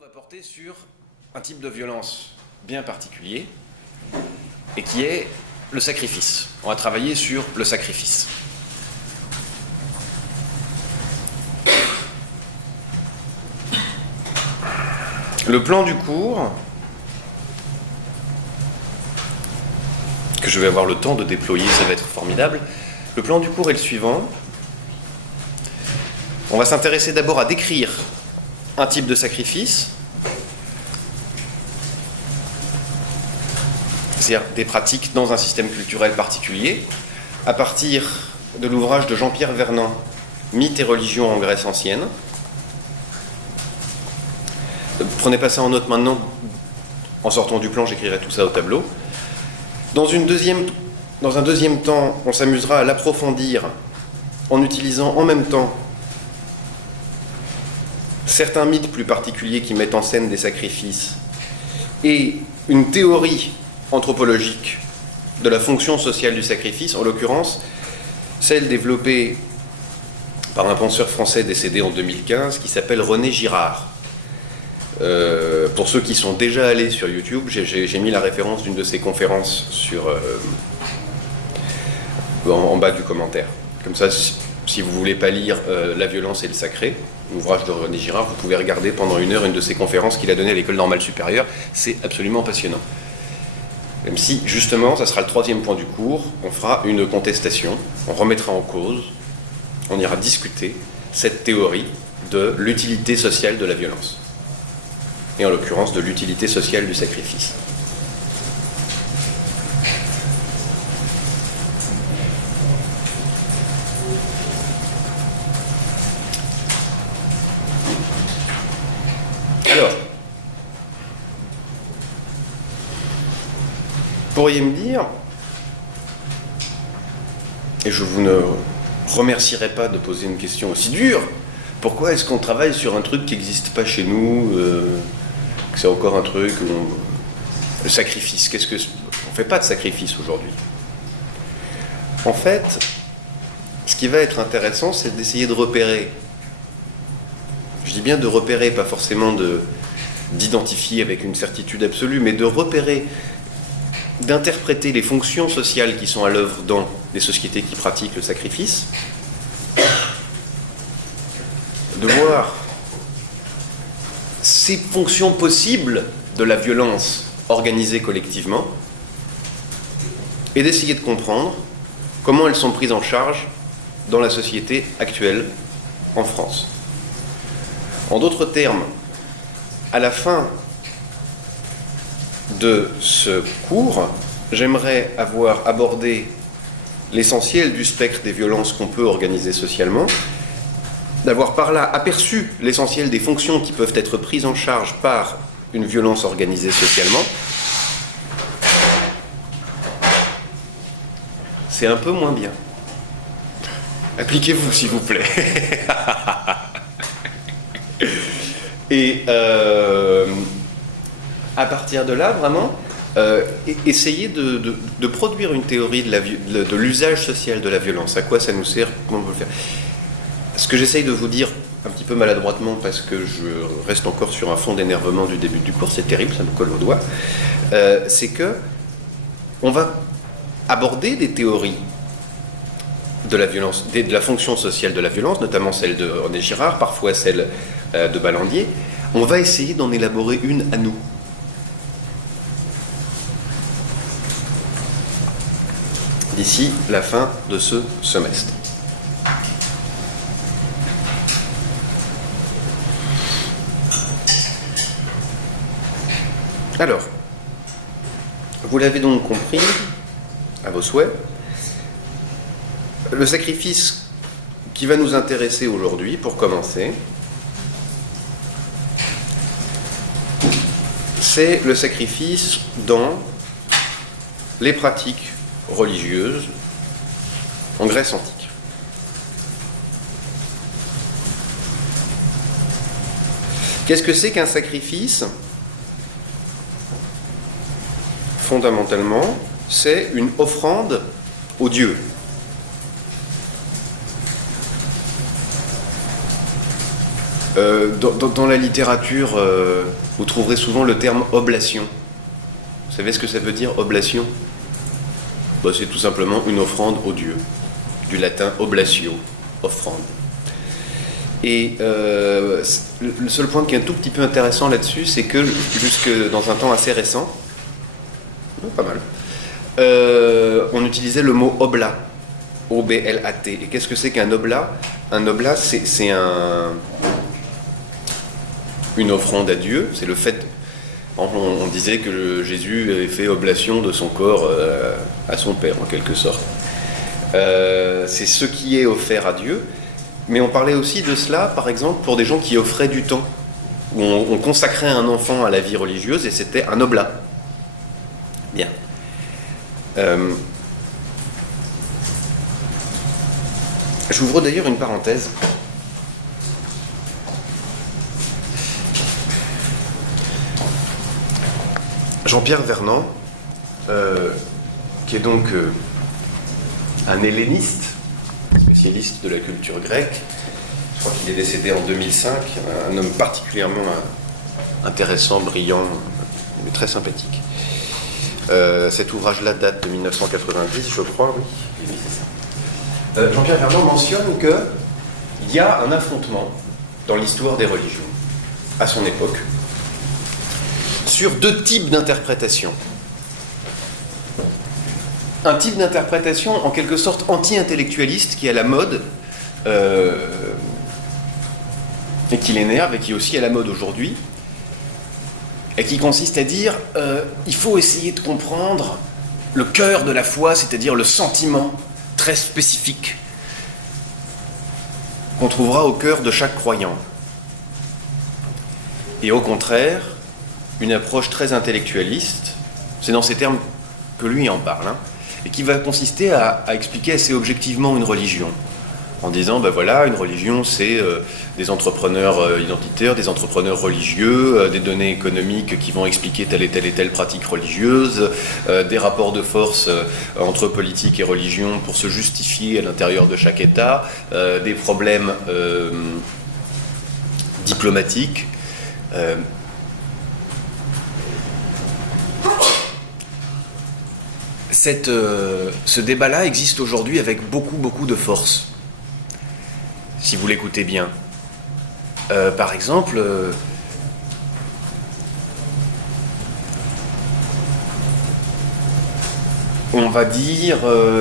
va porter sur un type de violence bien particulier et qui est le sacrifice. On va travailler sur le sacrifice. Le plan du cours, que je vais avoir le temps de déployer, ça va être formidable. Le plan du cours est le suivant. On va s'intéresser d'abord à décrire un type de sacrifice, c'est-à-dire des pratiques dans un système culturel particulier, à partir de l'ouvrage de Jean-Pierre Vernant, Mythes et religions en Grèce ancienne. Prenez pas ça en note maintenant, en sortant du plan, j'écrirai tout ça au tableau. Dans un deuxième temps, on s'amusera à l'approfondir en utilisant en même temps certains mythes plus particuliers qui mettent en scène des sacrifices et une théorie anthropologique de la fonction sociale du sacrifice, en l'occurrence celle développée par un penseur français décédé en 2015 qui s'appelle René Girard. Pour ceux qui sont déjà allés sur YouTube, j'ai mis la référence d'une de ses conférences en bas du commentaire. Comme ça, si vous ne voulez pas lire La violence et le sacré, l'ouvrage de René Girard, vous pouvez regarder pendant une heure une de ses conférences qu'il a donnée à l'École normale supérieure. C'est absolument passionnant. Même si, justement, ça sera le troisième point du cours, on fera une contestation, on remettra en cause, on ira discuter cette théorie de l'utilité sociale de la violence. Et en l'occurrence de l'utilité sociale du sacrifice. Alors, pourriez me dire, et je vous ne remercierai pas de poser une question aussi dure, pourquoi est-ce qu'on travaille sur un truc qui n'existe pas chez nous, que c'est encore un truc, le sacrifice, on ne fait pas de sacrifice aujourd'hui. En fait, ce qui va être intéressant, c'est d'essayer de repérer. Je dis bien de repérer, pas forcément d'identifier avec une certitude absolue, mais de repérer, d'interpréter les fonctions sociales qui sont à l'œuvre dans les sociétés qui pratiquent le sacrifice, de voir ces fonctions possibles de la violence organisée collectivement et d'essayer de comprendre comment elles sont prises en charge dans la société actuelle en France. En d'autres termes, à la fin de ce cours, j'aimerais avoir abordé l'essentiel du spectre des violences qu'on peut organiser socialement, d'avoir par là aperçu l'essentiel des fonctions qui peuvent être prises en charge par une violence organisée socialement. C'est un peu moins bien. Appliquez-vous, s'il vous plaît. Et à partir de là, vraiment, essayer de produire une théorie de l'usage social de la violence. À quoi ça nous sert? Comment on peut le faire? Ce que j'essaye de vous dire, un petit peu maladroitement, parce que je reste encore sur un fond d'énervement du début du cours, c'est terrible, ça me colle au doigt, c'est que on va aborder des théories de la violence, de la fonction sociale de la violence, notamment celle de René Girard, parfois celle de Ballandier. On va essayer d'en élaborer une à nous. D'ici la fin de ce semestre. Alors, vous l'avez donc compris, à vos souhaits, le sacrifice qui va nous intéresser aujourd'hui, pour commencer, c'est le sacrifice dans les pratiques religieuses en Grèce antique. Qu'est-ce que c'est qu'un sacrifice ? Fondamentalement, c'est une offrande aux dieux. Dans la littérature, vous trouverez souvent le terme oblation. Vous savez ce que ça veut dire, oblation? C'est tout simplement une offrande au Dieu. Du latin oblatio, offrande. Et le seul point qui est un tout petit peu intéressant là-dessus, c'est que jusque dans un temps assez récent, pas mal, on utilisait le mot oblat, O-B-L-A-T. Et qu'est-ce que c'est qu'un oblat? Un oblat, c'est une offrande à Dieu. C'est le fait. On disait que Jésus avait fait oblation de son corps à son Père, en quelque sorte. C'est ce qui est offert à Dieu. Mais on parlait aussi de cela, par exemple, pour des gens qui offraient du temps, où on consacrait un enfant à la vie religieuse, et c'était un oblat. Bien. J'ouvre d'ailleurs une parenthèse. Jean-Pierre Vernant, qui est donc un helléniste, spécialiste de la culture grecque, je crois qu'il est décédé en 2005, un homme particulièrement intéressant, brillant, mais très sympathique. Cet ouvrage-là date de 1990, je crois, oui. C'est ça. Jean-Pierre Vernant mentionne qu'il y a un affrontement dans l'histoire des religions, à son époque, sur deux types d'interprétations. Un type d'interprétation en quelque sorte anti-intellectualiste qui est à la mode et qui l'énerve et qui est aussi à la mode aujourd'hui, et qui consiste à dire il faut essayer de comprendre le cœur de la foi, c'est-à-dire le sentiment très spécifique qu'on trouvera au cœur de chaque croyant. Et au contraire, une approche très intellectualiste, c'est dans ces termes que lui en parle, et qui va consister à expliquer assez objectivement une religion, en disant, voilà, une religion, c'est des entrepreneurs identitaires, des entrepreneurs religieux, des données économiques qui vont expliquer telle et telle pratique religieuse, des rapports de force entre politique et religion pour se justifier à l'intérieur de chaque État, des problèmes diplomatiques. Ce débat-là existe aujourd'hui avec beaucoup de force, si vous l'écoutez bien. Par exemple, on va dire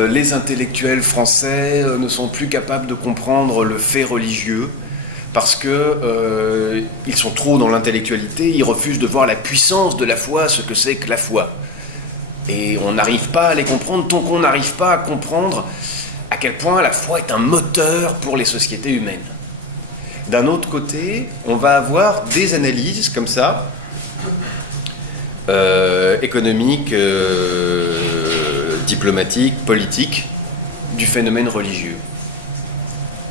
les intellectuels français ne sont plus capables de comprendre le fait religieux parce que ils sont trop dans l'intellectualité, ils refusent de voir la puissance de la foi, ce que c'est que la foi. Et on n'arrive pas à les comprendre tant qu'on n'arrive pas à comprendre à quel point la foi est un moteur pour les sociétés humaines. D'un autre côté, on va avoir des analyses comme ça, économiques, diplomatiques, politiques, du phénomène religieux.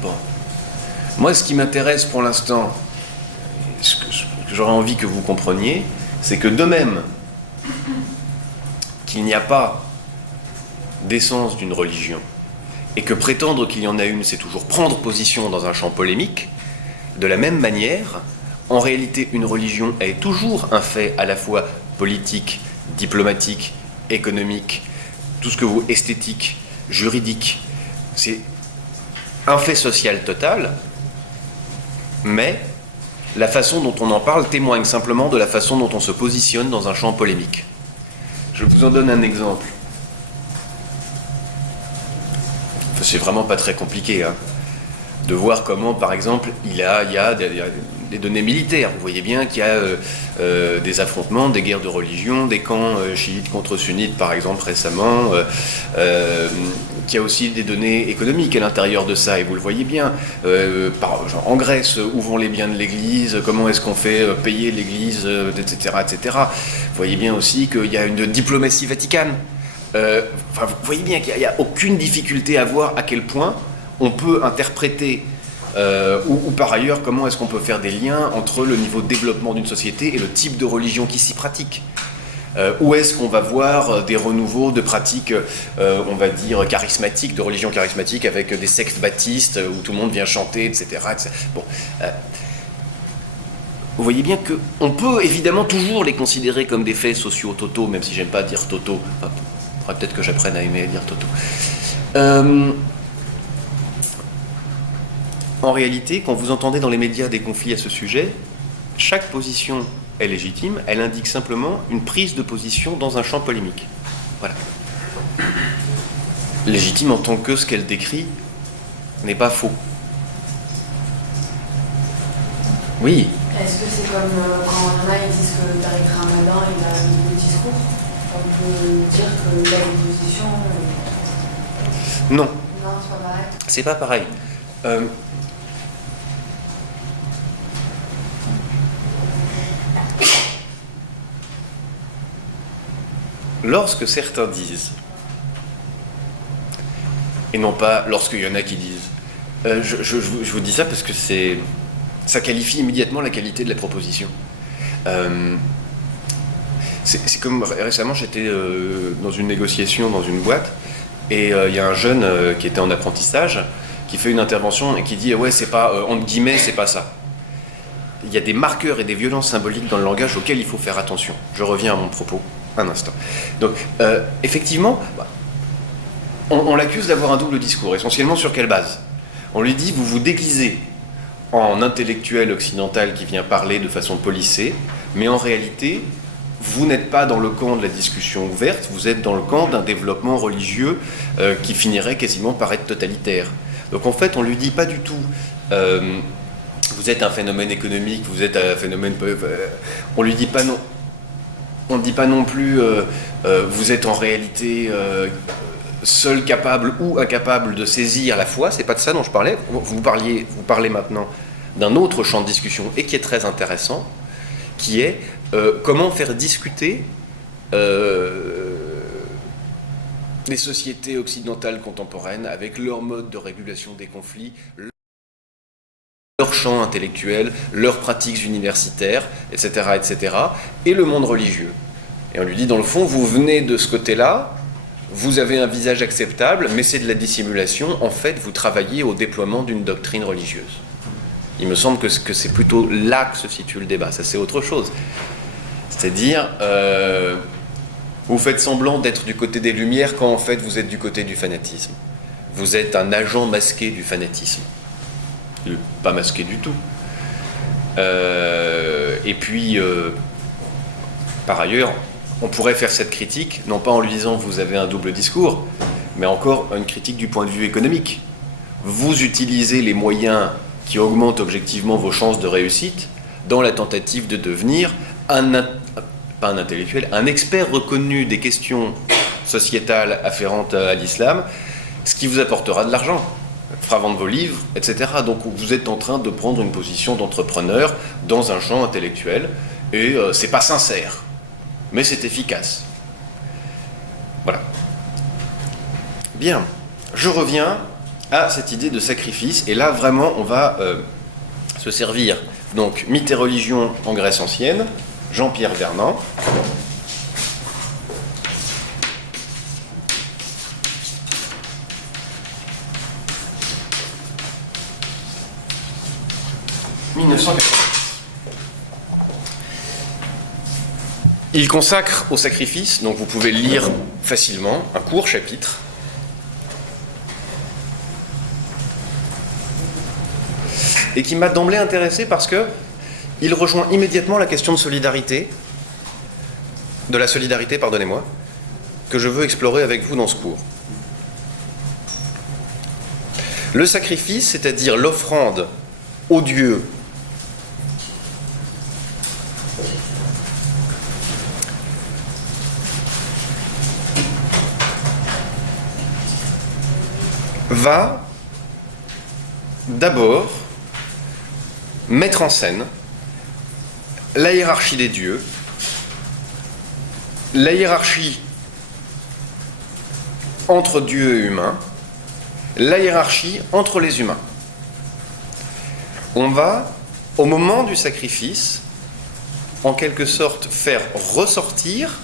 Bon. Moi, ce qui m'intéresse pour l'instant, ce que j'aurais envie que vous compreniez, c'est que de même qu'il n'y a pas d'essence d'une religion, et que prétendre qu'il y en a une, c'est toujours prendre position dans un champ polémique, de la même manière, en réalité, une religion est toujours un fait à la fois politique, diplomatique, économique, tout ce que vous, esthétique, juridique, c'est un fait social total, mais la façon dont on en parle témoigne simplement de la façon dont on se positionne dans un champ polémique. Je vous en donne un exemple. C'est vraiment pas très compliqué, de voir comment, par exemple, il y a des données militaires. Vous voyez bien qu'il y a des affrontements, des guerres de religion, des camps chiites contre sunnites, par exemple, récemment, qu'il y a aussi des données économiques à l'intérieur de ça, et vous le voyez bien. Genre en Grèce, où vont les biens de l'Église, comment est-ce qu'on fait payer l'Église, etc., etc. Vous voyez bien aussi qu'il y a une diplomatie vaticane. Vous voyez bien qu'il n'y a aucune difficulté à voir à quel point on peut interpréter, ou par ailleurs, comment est-ce qu'on peut faire des liens entre le niveau de développement d'une société et le type de religion qui s'y pratique. Où est-ce qu'on va voir des renouveaux de pratiques, on va dire, charismatiques, de religion charismatique, avec des sectes baptistes où tout le monde vient chanter, etc. etc. Bon, vous voyez bien qu'on peut évidemment toujours les considérer comme des faits sociaux totaux, même si j'aime pas dire totaux. Enfin, faudrait peut-être que j'apprenne à aimer à dire totaux. En réalité, quand vous entendez dans les médias des conflits à ce sujet, chaque position est légitime, elle indique simplement une prise de position dans un champ polémique. Voilà. Légitime en tant que ce qu'elle décrit n'est pas faux. Oui. Est-ce que c'est comme quand il y en a, ils disent que Tariq Ramadan, il a un nouveau discours? On peut dire qu'il a une position... Non. Non, c'est pas pareil. C'est pas pareil. Lorsque certains disent, et non pas lorsqu'il y en a qui disent, je vous dis ça parce que ça qualifie immédiatement la qualité de la proposition. C'est comme récemment, j'étais dans une négociation dans une boîte, et il y a un jeune qui était en apprentissage, qui fait une intervention et qui dit ouais, c'est pas, entre guillemets, c'est pas ça. Il y a des marqueurs et des violences symboliques dans le langage auxquels il faut faire attention. Je reviens à mon propos un instant. Donc, effectivement, on l'accuse d'avoir un double discours. Essentiellement sur quelle base? On lui dit, vous vous déguisez en intellectuel occidental qui vient parler de façon policée, mais en réalité, vous n'êtes pas dans le camp de la discussion ouverte, vous êtes dans le camp d'un développement religieux qui finirait quasiment par être totalitaire. Donc en fait, on lui dit pas du tout vous êtes un phénomène économique, vous êtes un phénomène... on lui dit pas non. On ne dit pas non plus vous êtes en réalité seul capable ou incapable de saisir la foi, c'est pas de ça dont je parlais. Vous parlez maintenant d'un autre champ de discussion et qui est très intéressant, qui est comment faire discuter les sociétés occidentales contemporaines avec leur mode de régulation des conflits, leur champ intellectuel, leurs pratiques universitaires, etc., etc., et le monde religieux. Et on lui dit, dans le fond, vous venez de ce côté-là, vous avez un visage acceptable, mais c'est de la dissimulation. En fait, vous travaillez au déploiement d'une doctrine religieuse. Il me semble que c'est plutôt là que se situe le débat. Ça, c'est autre chose. C'est-à-dire, vous faites semblant d'être du côté des Lumières quand, en fait, vous êtes du côté du fanatisme. Vous êtes un agent masqué du fanatisme. Pas masqué du tout. Et puis, par ailleurs, on pourrait faire cette critique, non pas en lui disant vous avez un double discours, mais encore une critique du point de vue économique. Vous utilisez les moyens qui augmentent objectivement vos chances de réussite dans la tentative de devenir pas un intellectuel, un expert reconnu des questions sociétales afférentes à l'islam, ce qui vous apportera de l'argent, fera vendre vos livres, etc. Donc vous êtes en train de prendre une position d'entrepreneur dans un champ intellectuel, et c'est pas sincère. Mais c'est efficace. Voilà. Bien. Je reviens à cette idée de sacrifice. Et là, vraiment, on va se servir. Donc, Mythes et religion en Grèce ancienne, Jean-Pierre Vernant. « 1980. Il consacre au sacrifice, donc vous pouvez le lire facilement, un court chapitre. Et qui m'a d'emblée intéressé parce que il rejoint immédiatement la question de la solidarité, pardonnez-moi, que je veux explorer avec vous dans ce cours. Le sacrifice, c'est-à-dire l'offrande au Dieu, va d'abord mettre en scène la hiérarchie des dieux, la hiérarchie entre Dieu et humains, la hiérarchie entre les humains. On va, au moment du sacrifice, en quelque sorte faire ressortir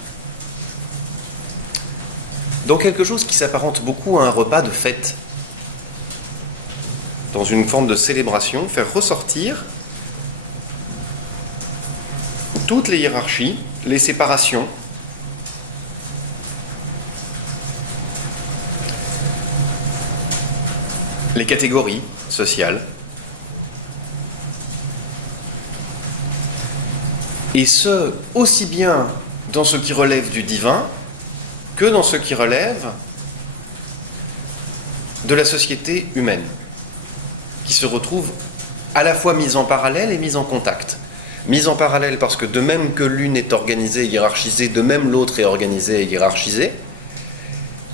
dans quelque chose qui s'apparente beaucoup à un repas de fête, dans une forme de célébration, faire ressortir toutes les hiérarchies, les séparations, les catégories sociales, et ce, aussi bien dans ce qui relève du divin que dans ce qui relève de la société humaine, qui se retrouve à la fois mise en parallèle et mise en contact. Mise en parallèle parce que de même que l'une est organisée et hiérarchisée, de même l'autre est organisée et hiérarchisée,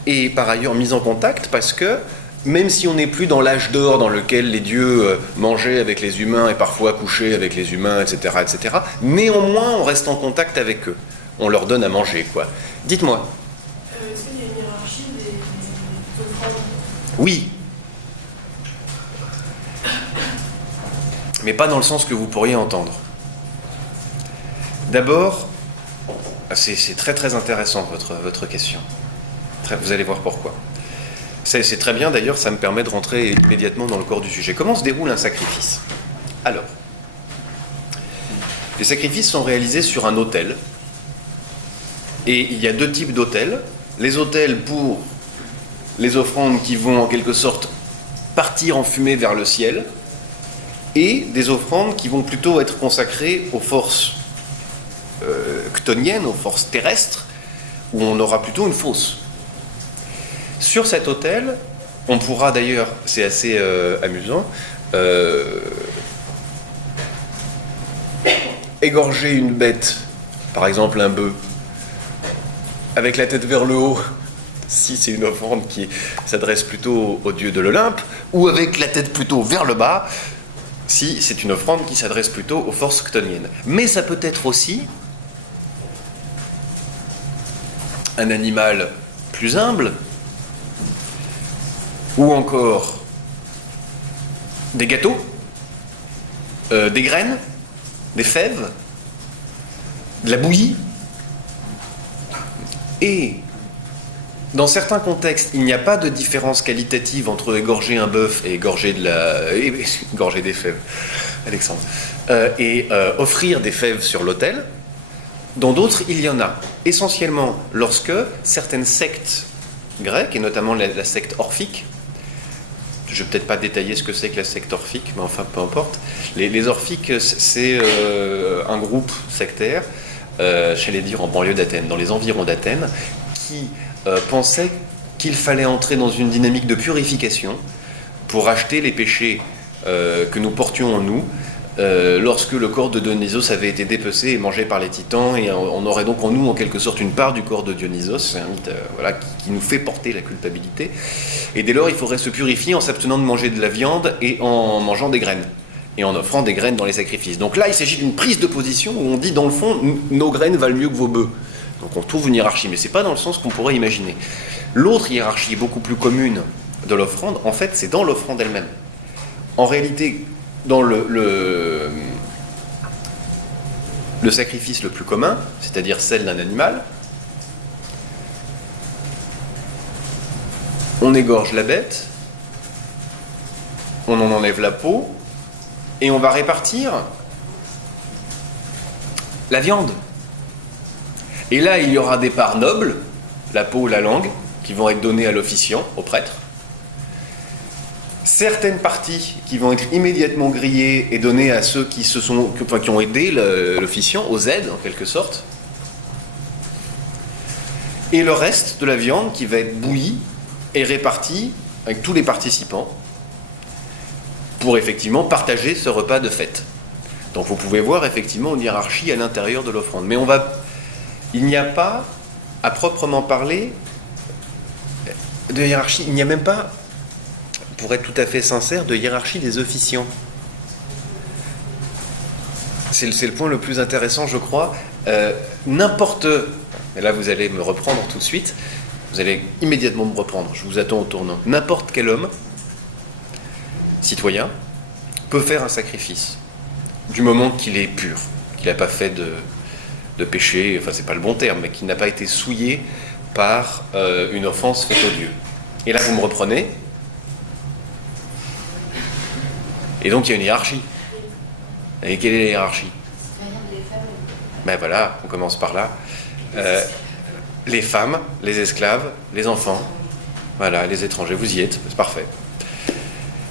et par ailleurs mise en contact parce que même si on n'est plus dans l'âge d'or dans lequel les dieux mangeaient avec les humains et parfois couchaient avec les humains, etc., etc., néanmoins on reste en contact avec eux. On leur donne à manger, quoi. Dites-moi. Est-ce qu'il y a une hiérarchie des offrandes ? Oui. Mais pas dans le sens que vous pourriez entendre. D'abord, c'est très très intéressant votre question. Vous allez voir pourquoi. C'est très bien d'ailleurs, ça me permet de rentrer immédiatement dans le corps du sujet. Comment se déroule un sacrifice ? Alors, les sacrifices sont réalisés sur un autel. Et il y a deux types d'autels. Les autels pour les offrandes qui vont en quelque sorte partir en fumée vers le ciel, et des offrandes qui vont plutôt être consacrées aux forces chtoniennes, aux forces terrestres, où on aura plutôt une fosse. Sur cet autel, on pourra d'ailleurs, c'est assez amusant, égorger une bête, par exemple un bœuf, avec la tête vers le haut, si c'est une offrande qui s'adresse plutôt au dieu de l'Olympe, ou avec la tête plutôt vers le bas, si c'est une offrande qui s'adresse plutôt aux forces chtoniennes. Mais ça peut être aussi un animal plus humble, ou encore des gâteaux, des graines, des fèves, de la bouillie. Et dans certains contextes, il n'y a pas de différence qualitative entre égorger un bœuf et égorger des fèves, Alexandre, et offrir des fèves sur l'autel. Dans d'autres, il y en a. Essentiellement lorsque certaines sectes grecques, et notamment la secte orphique, je ne vais peut-être pas détailler ce que c'est que la secte orphique, mais enfin peu importe. Les orphiques, c'est un groupe sectaire, j'allais dire en banlieue d'Athènes, dans les environs d'Athènes, qui pensait qu'il fallait entrer dans une dynamique de purification pour racheter les péchés que nous portions en nous lorsque le corps de Dionysos avait été dépecé et mangé par les titans, et on aurait donc en nous en quelque sorte une part du corps de Dionysos, c'est un mythe voilà, qui nous fait porter la culpabilité, et dès lors il faudrait se purifier en s'abstenant de manger de la viande et en mangeant des graines, et en offrant des graines dans les sacrifices. Donc là il s'agit d'une prise de position où on dit dans le fond nos graines valent mieux que vos bœufs. Donc on trouve une hiérarchie, mais c'est pas dans le sens qu'on pourrait imaginer. L'autre hiérarchie beaucoup plus commune de l'offrande, en fait, c'est dans l'offrande elle-même. En réalité, dans le sacrifice le plus commun, c'est-à-dire celle d'un animal, on égorge la bête, on en enlève la peau, et on va répartir la viande. Et là, il y aura des parts nobles, la peau, la langue, qui vont être données à l'officiant, au prêtre. Certaines parties qui vont être immédiatement grillées et données à ceux qui ont aidé l'officiant, aux aides en quelque sorte. Et le reste de la viande qui va être bouillie et répartie avec tous les participants pour effectivement partager ce repas de fête. Donc vous pouvez voir effectivement une hiérarchie à l'intérieur de l'offrande. Mais il n'y a pas, à proprement parler, de hiérarchie. Il n'y a même pas, pour être tout à fait sincère, de hiérarchie des officiants. C'est le point le plus intéressant, je crois. N'importe... Et là, vous allez me reprendre tout de suite. Vous allez immédiatement me reprendre. Je vous attends au tournant. N'importe quel homme, citoyen, peut faire un sacrifice. Du moment qu'il est pur, qu'il n'a pas fait de péché, enfin c'est pas le bon terme, mais qu'il n'a pas été souillé par une offense faite au Dieu. Et là, vous me reprenez. Et donc, il y a une hiérarchie. Et quelle est la hiérarchie ? Ben voilà, on commence par là. Les femmes, les esclaves, les enfants, voilà, les étrangers, vous y êtes, c'est parfait.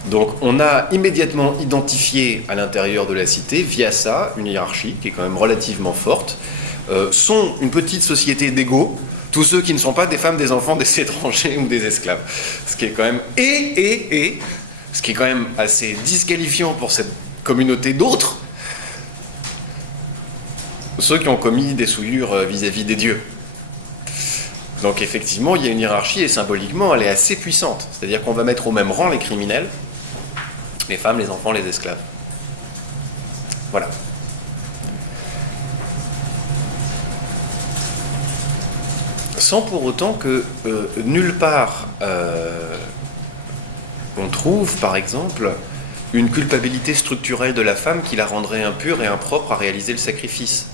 Donc on a immédiatement identifié à l'intérieur de la cité, via ça, une hiérarchie qui est quand même relativement forte, sont une petite société d'égaux, tous ceux qui ne sont pas des femmes, des enfants, des étrangers ou des esclaves. Ce qui est quand même... ce qui est quand même assez disqualifiant pour cette communauté d'autres, ceux qui ont commis des souillures vis-à-vis des dieux. Donc effectivement, il y a une hiérarchie et symboliquement, elle est assez puissante. C'est-à-dire qu'on va mettre au même rang les criminels, les femmes, les enfants, les esclaves. Voilà. Sans pour autant que nulle part on trouve, par exemple, une culpabilité structurelle de la femme qui la rendrait impure et impropre à réaliser le sacrifice.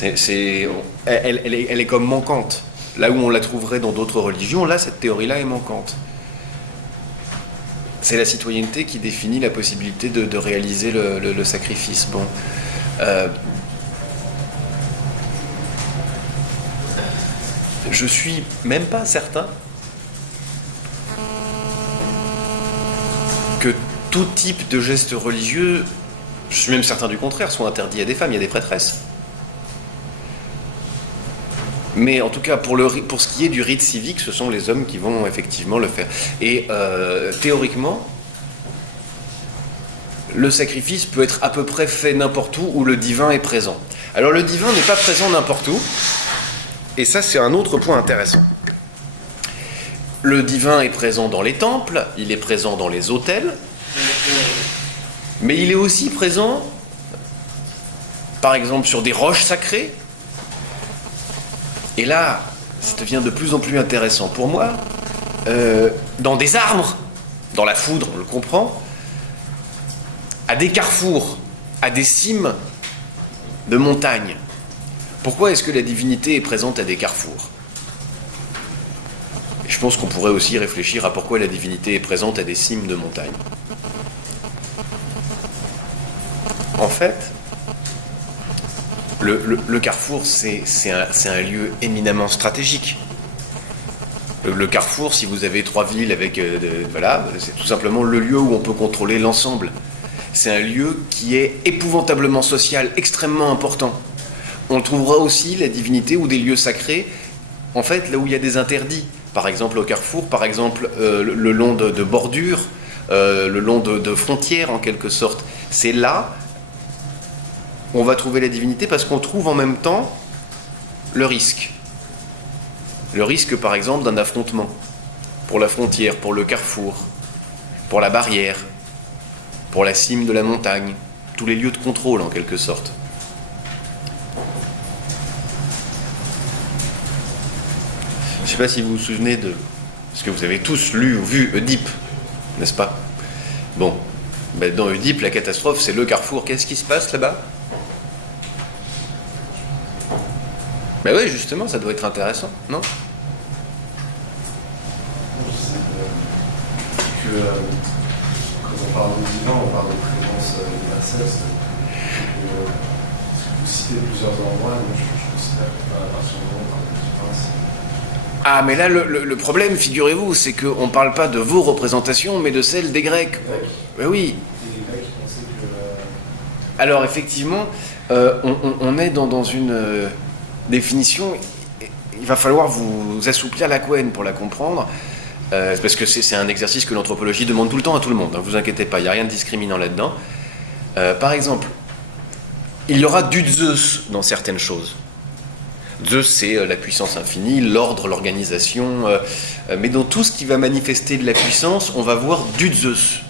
Elle est comme manquante. Là où on la trouverait dans d'autres religions, là, cette théorie-là est manquante. C'est la citoyenneté qui définit la possibilité de réaliser le sacrifice. Bon. Je suis même pas certain que tout type de geste religieux, je suis même certain du contraire, soit interdit à des femmes. Il y a des prêtresses. Mais en tout cas, pour ce qui est du rite civique, ce sont les hommes qui vont effectivement le faire. Et théoriquement, le sacrifice peut être à peu près fait n'importe où le divin est présent. Alors le divin n'est pas présent n'importe où, et ça c'est un autre point intéressant. Le divin est présent dans les temples, il est présent dans les autels, mais il est aussi présent, par exemple, sur des roches sacrées. Et là, ça devient de plus en plus intéressant pour moi, dans des arbres, dans la foudre, on le comprend, à des carrefours, à des cimes de montagnes. Pourquoi est-ce que la divinité est présente à des carrefours ? Et je pense qu'on pourrait aussi réfléchir à pourquoi la divinité est présente à des cimes de montagnes. En fait, le carrefour, c'est un lieu éminemment stratégique. Le carrefour, si vous avez 3 villes avec... voilà, c'est tout simplement le lieu où on peut contrôler l'ensemble. C'est un lieu qui est épouvantablement social, extrêmement important. On trouvera aussi la divinité ou des lieux sacrés, en fait, là où il y a des interdits. Par exemple, au carrefour, par exemple, le long de bordures, le long de frontières, en quelque sorte. C'est là on va trouver la divinité parce qu'on trouve en même temps le risque. Le risque, par exemple, d'un affrontement. Pour la frontière, pour le carrefour, pour la barrière, pour la cime de la montagne. Tous les lieux de contrôle, en quelque sorte. Je ne sais pas si vous vous souvenez de... Parce que vous avez tous lu ou vu Oedipe, n'est-ce pas ? Bon, ben dans Oedipe, la catastrophe, c'est le carrefour. Qu'est-ce qui se passe là-bas ? Ben oui, justement, ça doit être intéressant, non ? Quand on parle de divin, on parle de présence universelle. Vous citez plusieurs endroits, donc je considère qu'à partir du moment où on parle de divin, c'est... Ah, mais là, le problème, figurez-vous, c'est qu'on ne parle pas de vos représentations, mais de celles des Grecs. Ben oui. Et les Grecs pensaient que... Alors, effectivement, on est dans une définition... Il va falloir vous assouplir la couenne pour la comprendre. Parce que c'est un exercice que l'anthropologie demande tout le temps à tout le monde, ne vous inquiétez pas, il n'y a rien de discriminant là-dedans. Par exemple, il y aura du Zeus dans certaines choses. Zeus, c'est la puissance infinie, l'ordre, l'organisation, mais dans tout ce qui va manifester de la puissance, on va voir du Zeus.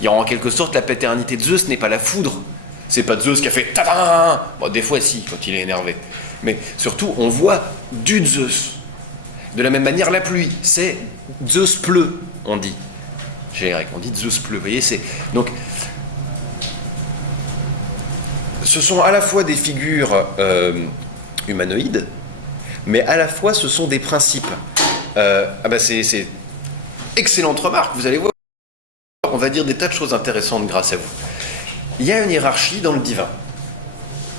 Il y aura en quelque sorte la paternité de Zeus n'est pas la foudre, c'est pas Zeus qui a fait tadam. Bon, des fois si, quand il est énervé, mais surtout on voit du Zeus. De la même manière, la pluie, c'est Zeus pleut, on dit. Chez les Grecs, on dit Zeus pleut. Vous voyez, c'est... Donc, ce sont à la fois des figures humanoïdes, mais à la fois ce sont des principes. C'est excellente remarque, vous allez voir. On va dire des tas de choses intéressantes grâce à vous. Il y a une hiérarchie dans le divin.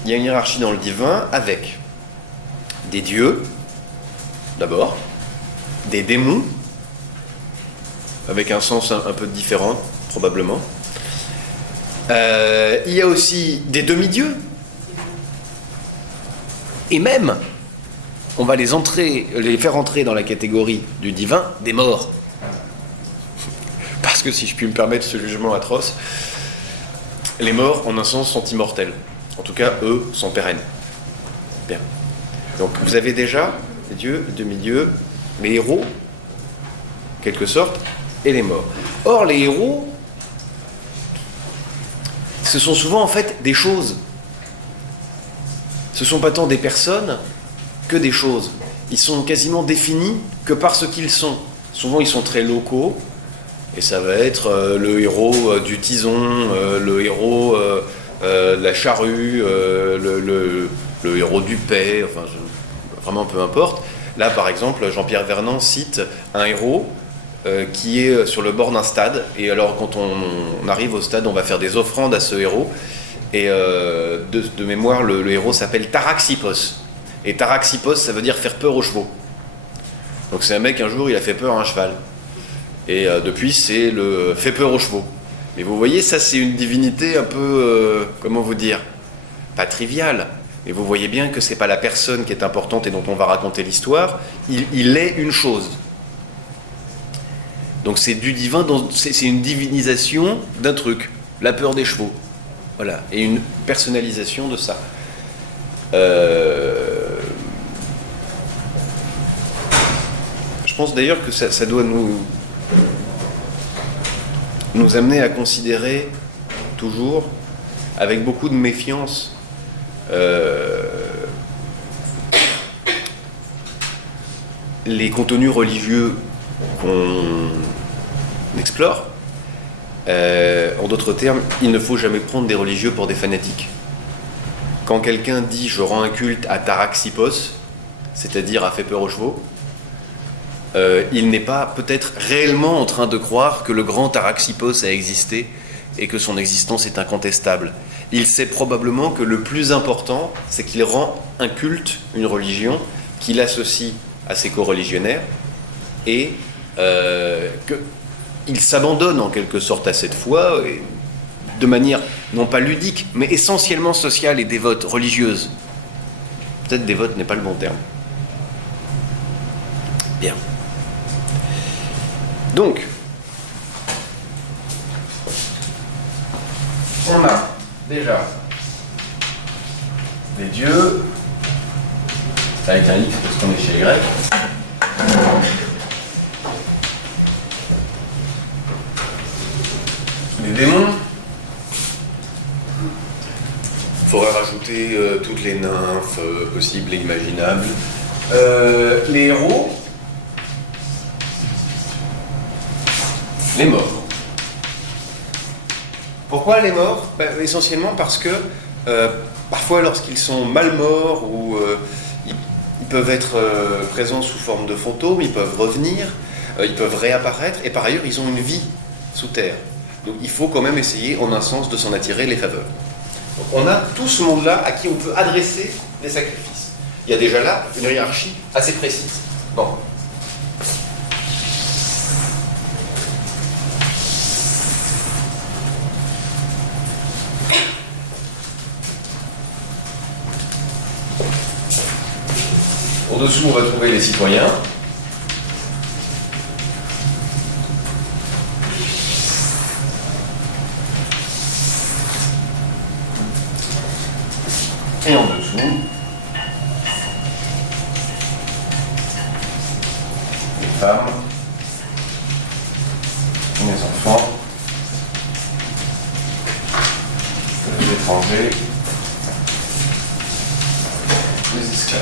il y a une hiérarchie dans le divin avec des dieux, d'abord, des démons, avec un sens un peu différent, probablement. Il y a aussi des demi-dieux. Et même, on va les faire entrer dans la catégorie du divin des morts. Parce que si je puis me permettre ce jugement atroce, les morts, en un sens, sont immortels. En tout cas, eux sont pérennes. Bien. Donc vous avez déjà les dieux, les demi-dieux, les héros, en quelque sorte, et les morts. Or, les héros, ce sont souvent en fait des choses. Ce ne sont pas tant des personnes que des choses. Ils sont quasiment définis que par ce qu'ils sont. Souvent, ils sont très locaux, et ça va être le héros du tison, le héros de la charrue, le héros du paix, enfin, vraiment peu importe. Là, par exemple, Jean-Pierre Vernant cite un héros qui est sur le bord d'un stade, et alors quand on arrive au stade, on va faire des offrandes à ce héros, et de mémoire, le héros s'appelle Taraxipos. Et Taraxipos, ça veut dire faire peur aux chevaux. Donc c'est un mec, un jour, il a fait peur à un cheval. Et depuis, c'est le fait peur aux chevaux. Mais vous voyez, ça, c'est une divinité un peu, comment vous dire, pas triviale. Mais vous voyez bien que c'est pas la personne qui est importante et dont on va raconter l'histoire. Il est une chose. Donc c'est du divin, c'est une divinisation d'un truc, la peur des chevaux. Voilà, et une personnalisation de ça. Je pense d'ailleurs que ça doit nous amener à considérer toujours, avec beaucoup de méfiance, les contenus religieux qu'on explore. En d'autres termes, il ne faut jamais prendre des religieux pour des fanatiques. Quand quelqu'un dit « je rends un culte à Taraxipos », c'est-à-dire à fait peur aux chevaux, il n'est pas peut-être réellement en train de croire que le grand Taraxipos a existé et que son existence est incontestable. Il sait probablement que le plus important, c'est qu'il rend un culte, une religion, qu'il associe à ses co-religionnaires, et qu'il s'abandonne en quelque sorte à cette foi, de manière non pas ludique, mais essentiellement sociale et dévote, religieuse. Peut-être dévote n'est pas le bon terme. Bien. Donc, on a déjà les dieux, avec un X parce qu'on est chez les Grecs. Les démons. Il faudrait rajouter toutes les nymphes possibles et imaginables. Les héros. Les morts. Pourquoi les morts ? Essentiellement parce que parfois lorsqu'ils sont mal morts ou ils peuvent être présents sous forme de fantômes, ils peuvent revenir, ils peuvent réapparaître, et par ailleurs ils ont une vie sous terre. Donc il faut quand même essayer en un sens de s'en attirer les faveurs. Donc on a tout ce monde-là à qui on peut adresser des sacrifices. Il y a déjà là une hiérarchie assez précise. Bon. Au-dessous, on va trouver les citoyens. Et en dessous, les femmes, les enfants, les étrangers, les esclaves.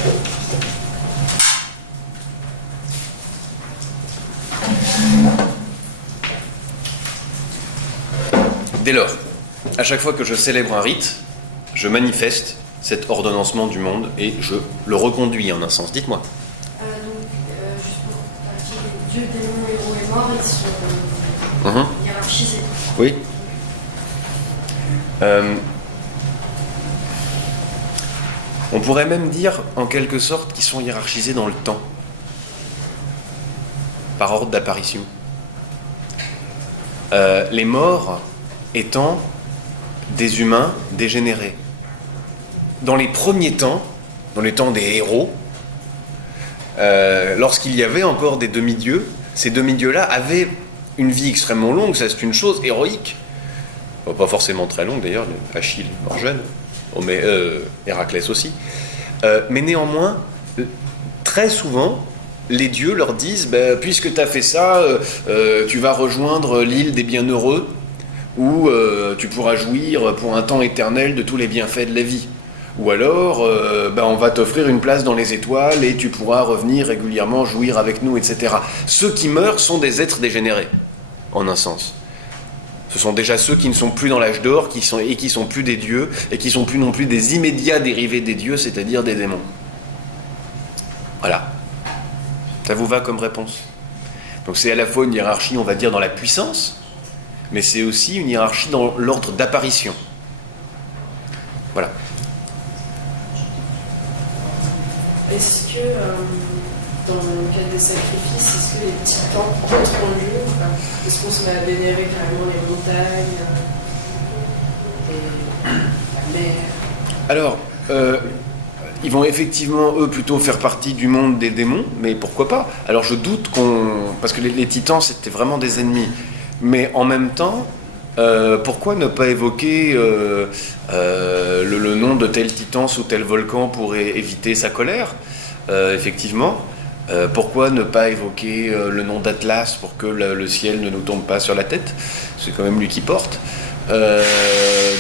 Dès lors, à chaque fois que je célèbre un rite, je manifeste cet ordonnancement du monde et je le reconduis en un sens. Dites-moi. Juste pour les dieux, démons, héros et morts, ils sont hiérarchisés. Oui. On pourrait même dire, en quelque sorte, qu'ils sont hiérarchisés dans le temps, par ordre d'apparition. Les morts étant des humains dégénérés. Dans les premiers temps, dans les temps des héros, lorsqu'il y avait encore des demi-dieux, ces demi-dieux-là avaient une vie extrêmement longue, ça c'est une chose héroïque. Pas forcément très longue d'ailleurs, Achille est mort jeune, mais Héraclès aussi. Mais néanmoins, très souvent, les dieux leur disent puisque tu as fait ça, tu vas rejoindre l'île des bienheureux, où tu pourras jouir pour un temps éternel de tous les bienfaits de la vie. Ou alors, on va t'offrir une place dans les étoiles et tu pourras revenir régulièrement jouir avec nous, etc. Ceux qui meurent sont des êtres dégénérés, en un sens. Ce sont déjà ceux qui ne sont plus dans l'âge d'or, qui sont plus des dieux, et qui sont plus non plus des immédiats dérivés des dieux, c'est-à-dire des démons. Voilà. Ça vous va comme réponse? Donc c'est à la fois une hiérarchie, on va dire, dans la puissance, mais c'est aussi une hiérarchie dans l'ordre d'apparition. Voilà. Est-ce que, dans le cas des sacrifices, est-ce que les titans entrent en jeu? Est-ce qu'on se met à vénérer carrément les montagnes, la mer? Alors, ils vont effectivement, eux, plutôt faire partie du monde des démons, mais pourquoi pas? Alors je doute parce que les titans, c'était vraiment des ennemis. Mais en même temps, pourquoi ne pas évoquer le nom de tel titan sous tel volcan pour éviter sa colère? Effectivement. Pourquoi ne pas évoquer le nom d'Atlas pour que le ciel ne nous tombe pas sur la tête? C'est quand même lui qui porte.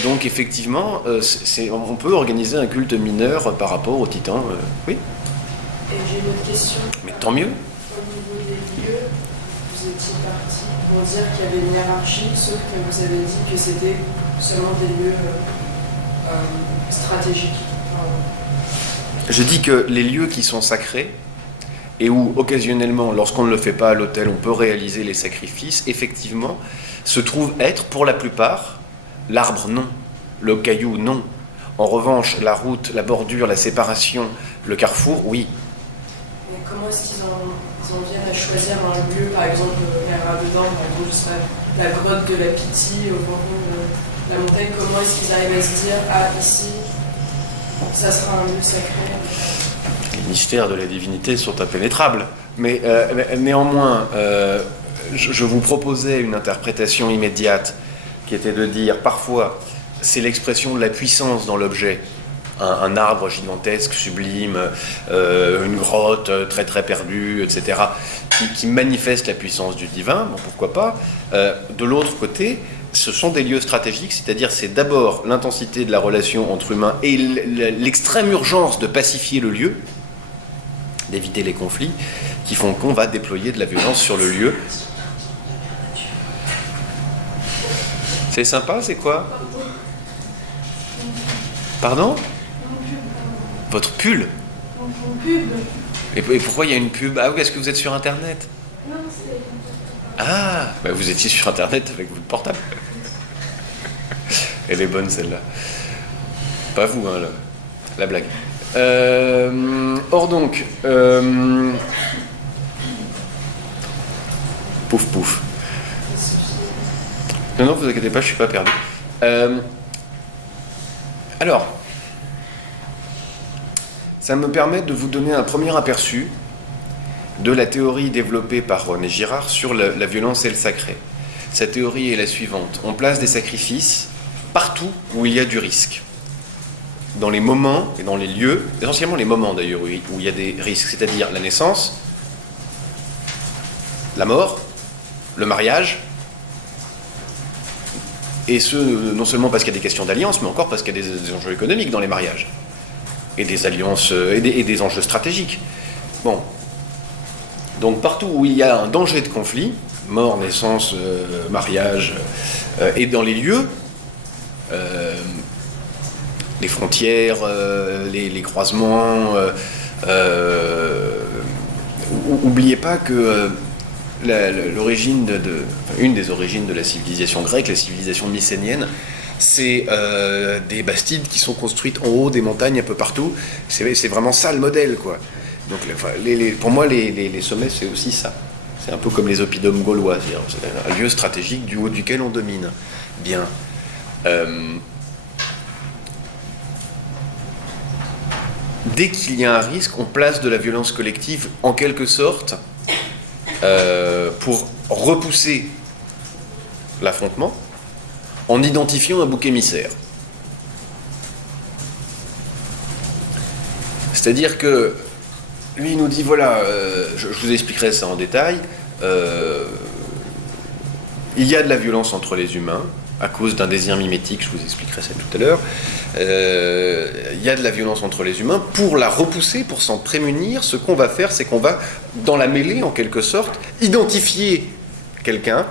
Donc effectivement, on peut organiser un culte mineur par rapport aux titans. Oui. Et j'ai une autre question. Mais tant mieux. Au niveau des lieux, vous étiez parti pour dire qu'il y avait une hiérarchie, sauf que vous avez dit que c'était seulement des lieux stratégiques. Je dis que les lieux qui sont sacrés, et où occasionnellement, lorsqu'on ne le fait pas à l'autel, on peut réaliser les sacrifices, effectivement, se trouvent être, pour la plupart, l'arbre non, le caillou non. En revanche, la route, la bordure, la séparation, le carrefour, oui. Et comment est-ce qu'ils en viennent à choisir un lieu, par exemple, dedans, par exemple, je sais pas, la grotte de la Pythie, au fond de la montagne, comment est-ce qu'ils arrivent à se dire, ah, ici, ça sera un lieu sacré? Les mystères de la divinité sont impénétrables. Mais néanmoins, je vous proposais une interprétation immédiate qui était de dire, parfois, c'est l'expression de la puissance dans l'objet. Un arbre gigantesque, sublime, une grotte très très perdue, etc., qui manifeste la puissance du divin, bon, pourquoi pas. De l'autre côté, ce sont des lieux stratégiques, c'est-à-dire c'est d'abord l'intensité de la relation entre humains et l'extrême urgence de pacifier le lieu, d'éviter les conflits, qui font qu'on va déployer de la violence sur le lieu. C'est sympa, c'est quoi? Pardon? Votre pull? Mon pub. Et pourquoi il y a une pub? Ah oui, est-ce que vous êtes sur Internet? Non, c'est... Ah, bah vous étiez sur Internet avec votre portable. Elle est bonne celle-là. Pas vous, hein, la blague. Or donc, pouf pouf. Non, vous inquiétez pas, je suis pas perdu. Alors, ça me permet de vous donner un premier aperçu de la théorie développée par René Girard sur la violence et le sacré. Cette théorie est la suivante. On place des sacrifices partout où il y a du risque. Dans les moments et dans les lieux, essentiellement les moments d'ailleurs où il y a des risques, c'est-à-dire la naissance, la mort, le mariage, et ce, non seulement parce qu'il y a des questions d'alliance, mais encore parce qu'il y a des enjeux économiques dans les mariages, et des alliances, et des enjeux stratégiques. Bon. Donc partout où il y a un danger de conflit, mort, naissance, mariage, et dans les lieux, les frontières, les croisements, oubliez pas que l'origine une des origines de la civilisation grecque, la civilisation mycénienne, c'est des bastides qui sont construites en haut des montagnes un peu partout. C'est vraiment ça le modèle, quoi. Donc, pour moi, les sommets, c'est aussi ça. C'est un peu comme les oppidums gaulois, c'est un lieu stratégique du haut duquel on domine. Bien. Dès qu'il y a un risque, on place de la violence collective en quelque sorte pour repousser l'affrontement en identifiant un bouc émissaire. C'est-à-dire que lui, il nous dit, voilà, je vous expliquerai ça en détail, il y a de la violence entre les humains, à cause d'un désir mimétique, je vous expliquerai ça tout à l'heure, il y a de la violence entre les humains. Pour la repousser, pour s'en prémunir, ce qu'on va faire, c'est qu'on va, dans la mêlée, en quelque sorte, identifier quelqu'un,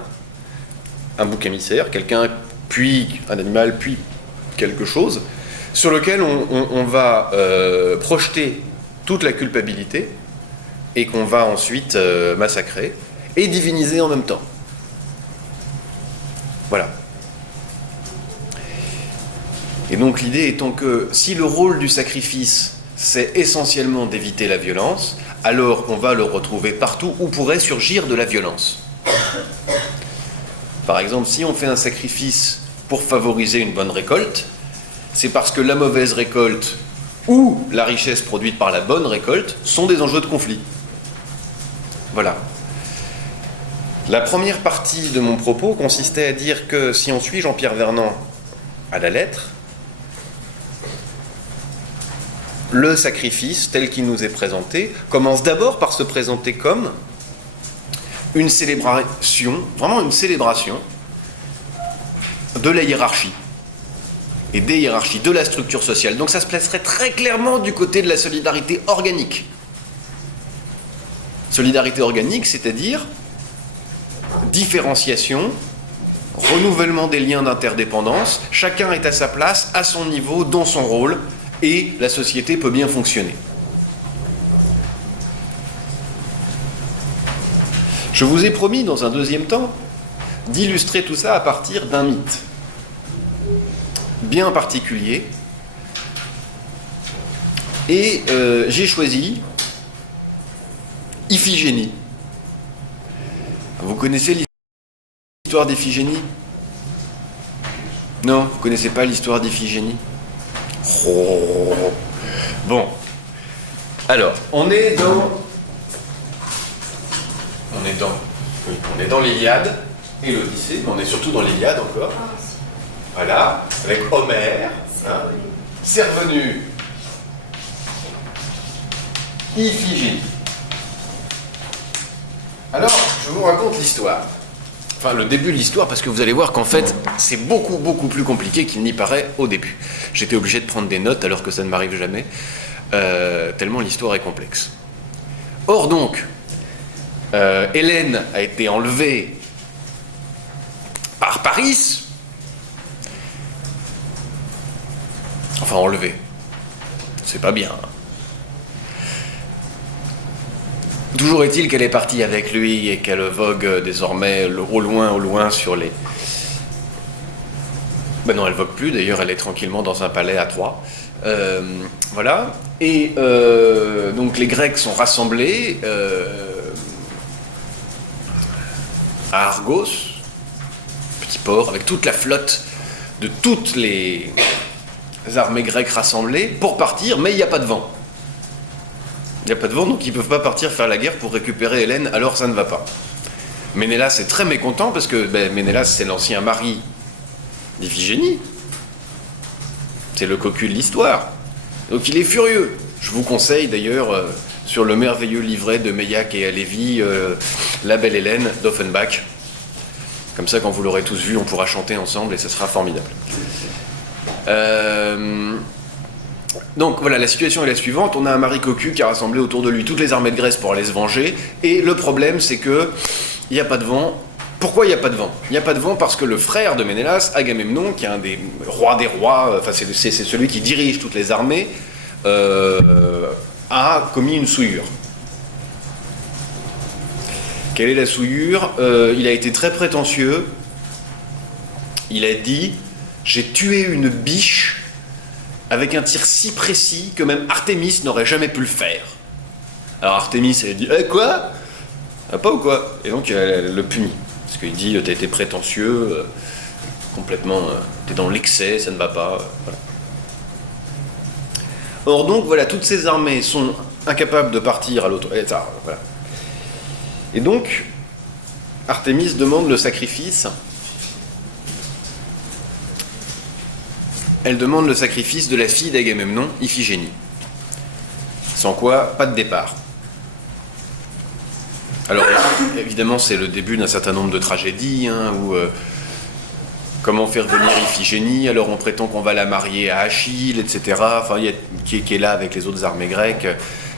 un bouc émissaire, quelqu'un, puis un animal, puis quelque chose, sur lequel on va projeter toute la culpabilité et qu'on va ensuite massacrer et diviniser en même temps. Voilà. Et donc l'idée étant que si le rôle du sacrifice c'est essentiellement d'éviter la violence, alors on va le retrouver partout où pourrait surgir de la violence. Par exemple, si on fait un sacrifice pour favoriser une bonne récolte, c'est parce que la mauvaise récolte ou la richesse produite par la bonne récolte sont des enjeux de conflit. Voilà. La première partie de mon propos consistait à dire que si on suit Jean-Pierre Vernant à la lettre, le sacrifice tel qu'il nous est présenté commence d'abord par se présenter comme une célébration, vraiment une célébration de la hiérarchie et des hiérarchies, de la structure sociale. Donc ça se placerait très clairement du côté de la solidarité organique. Solidarité organique, c'est-à-dire différenciation, renouvellement des liens d'interdépendance, chacun est à sa place, à son niveau, dans son rôle, et la société peut bien fonctionner. Je vous ai promis, dans un deuxième temps, d'illustrer tout ça à partir d'un mythe bien particulier. Et j'ai choisi Iphigénie. Vous connaissez l'histoire d'Iphigénie ? Non, vous connaissez pas l'histoire d'Iphigénie ? Oh. Bon. Alors, on est dans l'Iliade et l'Odyssée, mais on est surtout dans l'Iliade encore. Voilà, avec Homère, c'est revenu. Iphigénie. Alors, je vous raconte l'histoire. Enfin, le début de l'histoire, parce que vous allez voir qu'en fait, c'est beaucoup, beaucoup plus compliqué qu'il n'y paraît au début. J'étais obligé de prendre des notes alors que ça ne m'arrive jamais, tellement l'histoire est complexe. Or donc, Hélène a été enlevée par Paris. Enfin, enlevée. C'est pas bien. Toujours est-il qu'elle est partie avec lui et qu'elle vogue désormais au loin sur les... Ben non, elle vogue plus, d'ailleurs elle est tranquillement dans un palais à Troie. Voilà. Et donc les Grecs sont rassemblés à Argos, petit port, avec toute la flotte de toutes les armées grecques rassemblées pour partir, mais il n'y a pas de vent. Il n'y a pas de vent, donc ils ne peuvent pas partir faire la guerre pour récupérer Hélène, alors ça ne va pas. Ménélas est très mécontent parce que Ménélas, c'est l'ancien mari d'Iphigénie. C'est le cocu de l'histoire. Donc il est furieux. Je vous conseille d'ailleurs, sur le merveilleux livret de Meillac et Halévy, La Belle Hélène d'Offenbach. Comme ça, quand vous l'aurez tous vu, on pourra chanter ensemble et ce sera formidable. Donc voilà, la situation est la suivante. On a un mari cocu qui a rassemblé autour de lui toutes les armées de Grèce pour aller se venger. Et le problème, c'est que il n'y a pas de vent. Pourquoi il n'y a pas de vent ? Il n'y a pas de vent parce que le frère de Ménélas, Agamemnon, qui est un des rois, enfin c'est celui qui dirige toutes les armées, a commis une souillure. Quelle est la souillure ? Il a été très prétentieux. Il a dit J'ai tué une biche avec un tir si précis que même Artémis n'aurait jamais pu le faire. Alors Artémis, elle dit quoi? Ah, pas ou quoi? Et donc elle le punit. Parce qu'il dit t'as été prétentieux, complètement, t'es dans l'excès, ça ne va pas. Voilà. Or donc voilà, toutes ces armées sont incapables de partir à l'autre. Voilà. Et donc, Artémis demande le sacrifice. Elle demande le sacrifice de la fille d'Agamemnon, Iphigénie. Sans quoi, pas de départ. Alors, évidemment, c'est le début d'un certain nombre de tragédies, où comment faire venir Iphigénie, alors on prétend qu'on va la marier à Achille, etc. Enfin, qui est là avec les autres armées grecques.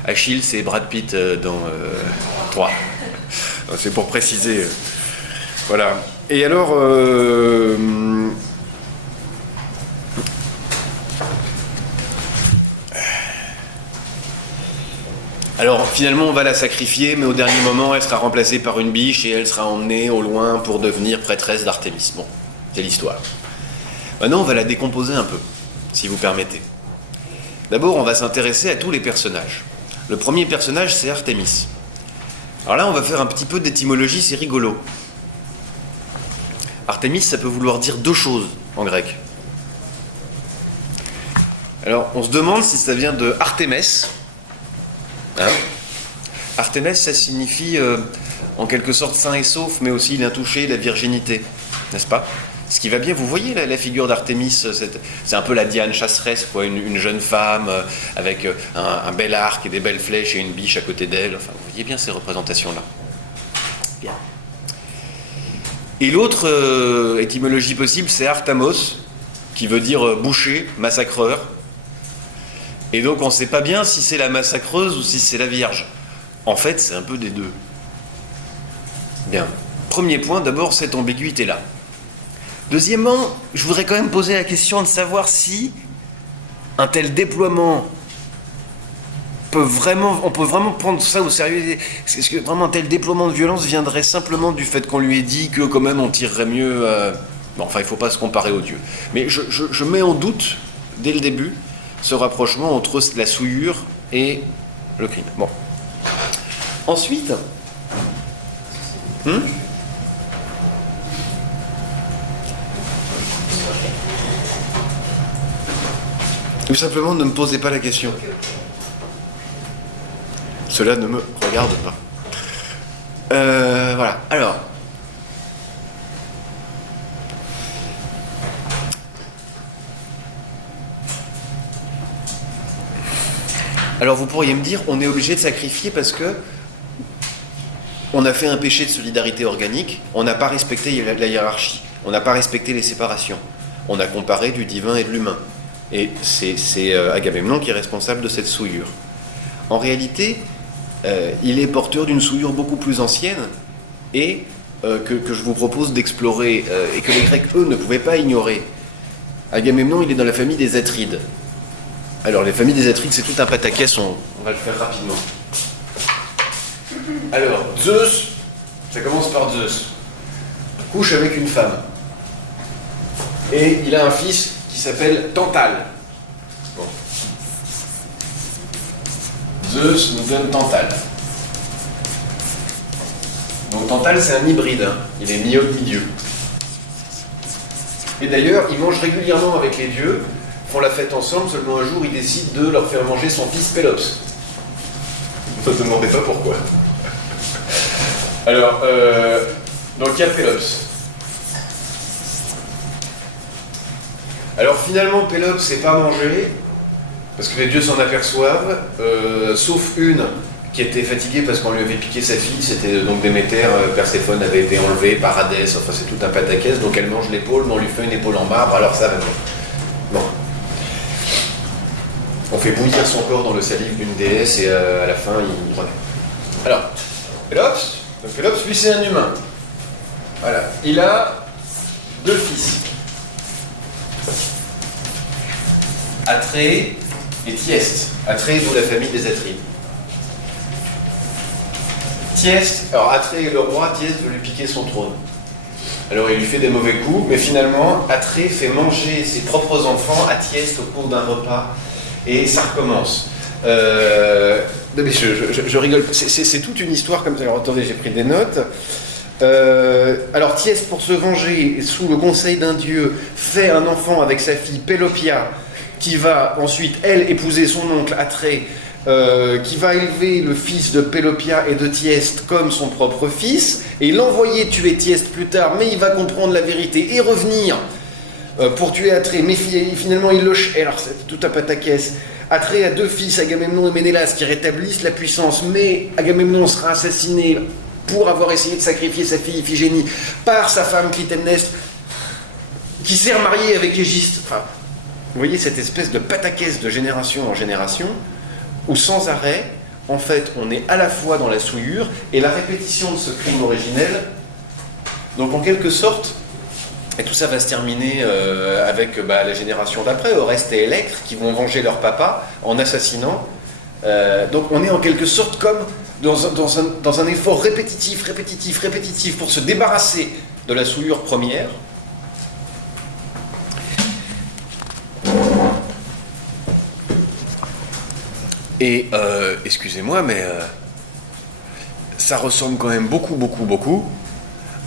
Achille, c'est Brad Pitt dans 3. C'est pour préciser. Voilà. Et alors... Alors finalement on va la sacrifier, mais au dernier moment elle sera remplacée par une biche et elle sera emmenée au loin pour devenir prêtresse d'Artémis. Bon, c'est l'histoire. Maintenant on va la décomposer un peu, si vous permettez. D'abord on va s'intéresser à tous les personnages. Le premier personnage c'est Artémis. Alors là on va faire un petit peu d'étymologie, c'est rigolo. Artémis ça peut vouloir dire 2 choses en grec. Alors on se demande si ça vient de Artémès. Artémès, ça signifie en quelque sorte sain et sauf, mais aussi l'intouché, la virginité, n'est-ce pas? Ce qui va bien, vous voyez la figure d'Artémis, c'est un peu la Diane chasseresse, quoi, une jeune femme avec un bel arc et des belles flèches et une biche à côté d'elle. Enfin, vous voyez bien ces représentations-là. Bien. Et l'autre étymologie possible, c'est Artamos, qui veut dire boucher, massacreur. Et donc on ne sait pas bien si c'est la massacreuse ou si c'est la Vierge. En fait, c'est un peu des deux. Bien. Premier point, d'abord, cette ambiguïté-là. Deuxièmement, je voudrais quand même poser la question de savoir si un tel déploiement on peut vraiment prendre ça au sérieux. Est-ce que vraiment un tel déploiement de violence viendrait simplement du fait qu'on lui ait dit que quand même on tirerait mieux Bon, enfin, il ne faut pas se comparer aux dieux. Mais je mets en doute, dès le début, ce rapprochement entre la souillure et le crime. Bon. Ensuite... Tout simplement, ne me posez pas la question. Cela ne me regarde pas. Voilà. Alors vous pourriez me dire, on est obligé de sacrifier parce que on a fait un péché de solidarité organique, on n'a pas respecté la hiérarchie, on n'a pas respecté les séparations, on a comparé du divin et de l'humain. Et c'est Agamemnon qui est responsable de cette souillure. En réalité, il est porteur d'une souillure beaucoup plus ancienne et que je vous propose d'explorer et que les Grecs, eux, ne pouvaient pas ignorer. Agamemnon, il est dans la famille des Atrides. Alors, les familles des Atrides, c'est tout un pataquès, on va le faire rapidement. Alors, Zeus, ça commence par Zeus, couche avec une femme. Et il a un fils qui s'appelle Tantale. Bon. Zeus nous donne Tantale. Donc Tantale, c'est un hybride, il est mi-homme, mi-dieu. Et d'ailleurs, il mange régulièrement avec les dieux, font la fête ensemble, seulement un jour, il décide de leur faire manger son fils Pélops. Ne te demandez pas pourquoi. Alors, donc il y a Pélops. Alors finalement, Pélops n'est pas mangé, parce que les dieux s'en aperçoivent, sauf une qui était fatiguée parce qu'on lui avait piqué sa fille, c'était donc Déméter, Perséphone avait été enlevée par Hadès, enfin c'est tout un pataquès, donc elle mange l'épaule, mais on lui fait une épaule en marbre, alors ça va bien. Bon. On fait bouillir son corps dans le salive d'une déesse et à la fin il renaît. Alors, Pélops, donc Pélops lui c'est un humain. Voilà, il a 2 fils. Atrée et Thyeste. Atrée, d'où la famille des Atrides. Thyeste, alors Atrée est le roi, Thyeste veut lui piquer son trône. Alors il lui fait des mauvais coups, mais finalement, Atrée fait manger ses propres enfants à Thyeste au cours d'un repas, et ça recommence. Non, mais je rigole, c'est toute une histoire comme ça. Alors attendez, j'ai pris des notes. Alors Thyeste, pour se venger, sous le conseil d'un dieu, fait un enfant avec sa fille Pélopia, qui va ensuite, elle, épouser son oncle Atrée, qui va élever le fils de Pélopia et de Thyeste comme son propre fils, et l'envoyer tuer Thyeste plus tard, mais il va comprendre la vérité et revenir pour tuer Atrée, mais finalement il le... Alors c'est tout un pataquès. Atrée a 2 fils, Agamemnon et Ménélas, qui rétablissent la puissance, mais Agamemnon sera assassiné pour avoir essayé de sacrifier sa fille Iphigénie par sa femme Clytemnestre, qui s'est remariée avec Égiste. Enfin, vous voyez cette espèce de pataquès de génération en génération, où sans arrêt, en fait, on est à la fois dans la souillure et la répétition de ce crime originel. Donc en quelque sorte, et tout ça va se terminer avec la génération d'après, Oreste et Électre, qui vont venger leur papa en assassinant. Donc on est en quelque sorte comme dans un effort répétitif pour se débarrasser de la souillure première. Et excusez-moi, mais ça ressemble quand même beaucoup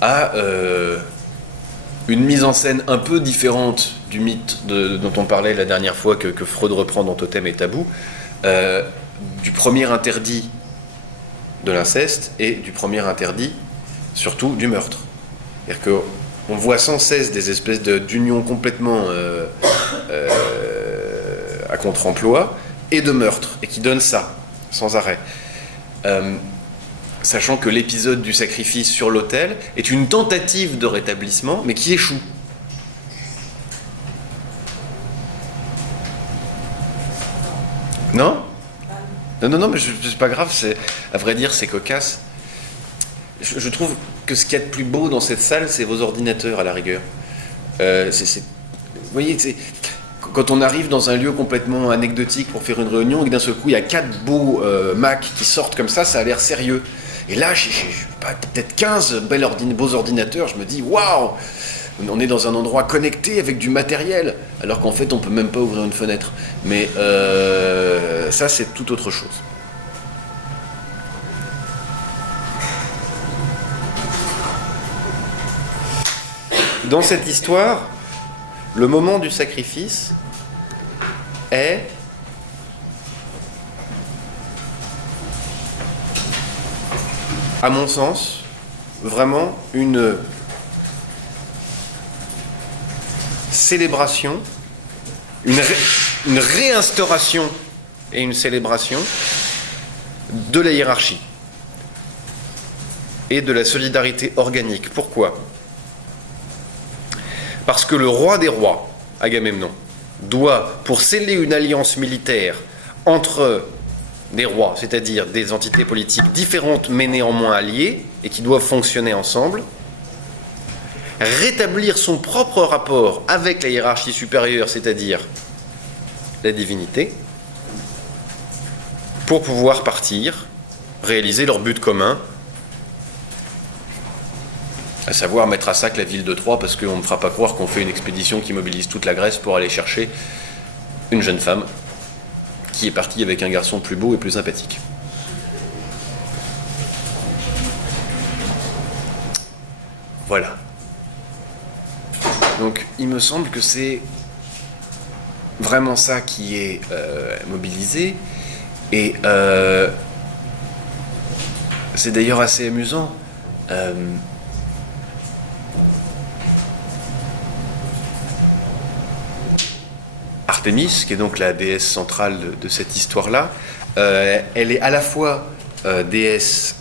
à une mise en scène un peu différente du mythe dont on parlait la dernière fois, que Freud reprend dans Totem et Tabou, du premier interdit de l'inceste et du premier interdit, surtout, du meurtre. C'est-à-dire qu'on voit sans cesse des espèces d'unions complètement à contre-emploi et de meurtre, et qui donnent ça, sans arrêt. Sachant que l'épisode du sacrifice sur l'autel est une tentative de rétablissement, mais qui échoue. Non ? Non, mais c'est pas grave, à vrai dire, c'est cocasse. Je trouve que ce qu'il y a de plus beau dans cette salle, c'est vos ordinateurs, à la rigueur. Vous voyez, quand on arrive dans un lieu complètement anecdotique pour faire une réunion, et que d'un seul coup, il y a 4 beaux Mac qui sortent comme ça a l'air sérieux. Et là, j'ai peut-être 15 beaux ordinateurs, je me dis, waouh, on est dans un endroit connecté avec du matériel, alors qu'en fait, on peut même pas ouvrir une fenêtre. Mais ça, c'est tout autre chose. Dans cette histoire, le moment du sacrifice est à mon sens, vraiment une célébration, une réinstauration et une célébration de la hiérarchie et de la solidarité organique. Pourquoi ? Parce que le roi des rois, Agamemnon, doit, pour sceller une alliance militaire entre des rois, c'est-à-dire des entités politiques différentes mais néanmoins alliées et qui doivent fonctionner ensemble, rétablir son propre rapport avec la hiérarchie supérieure, c'est-à-dire la divinité, pour pouvoir partir, réaliser leur but commun, à savoir mettre à sac la ville de Troie, parce qu'on ne me fera pas croire qu'on fait une expédition qui mobilise toute la Grèce pour aller chercher une jeune femme qui est partie avec un garçon plus beau et plus sympathique. Voilà. Donc il me semble que c'est vraiment ça qui est mobilisé, et c'est d'ailleurs assez amusant. Artémis, qui est donc la déesse centrale de cette histoire-là, elle est à la fois déesse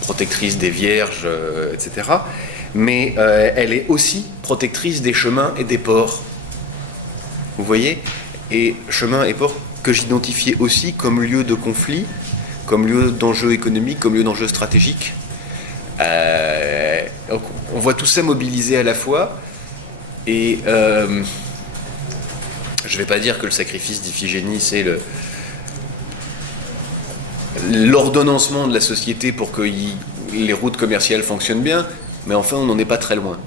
protectrice des vierges, etc., mais elle est aussi protectrice des chemins et des ports. Vous voyez ? Et chemins et ports que j'identifiais aussi comme lieu de conflit, comme lieu d'enjeux économiques, comme lieu d'enjeux stratégiques. On voit tout ça mobilisé à la fois, et je ne vais pas dire que le sacrifice d'Iphigénie, c'est l'ordonnancement de la société pour que les routes commerciales fonctionnent bien. mais enfin on n'en est pas très loin.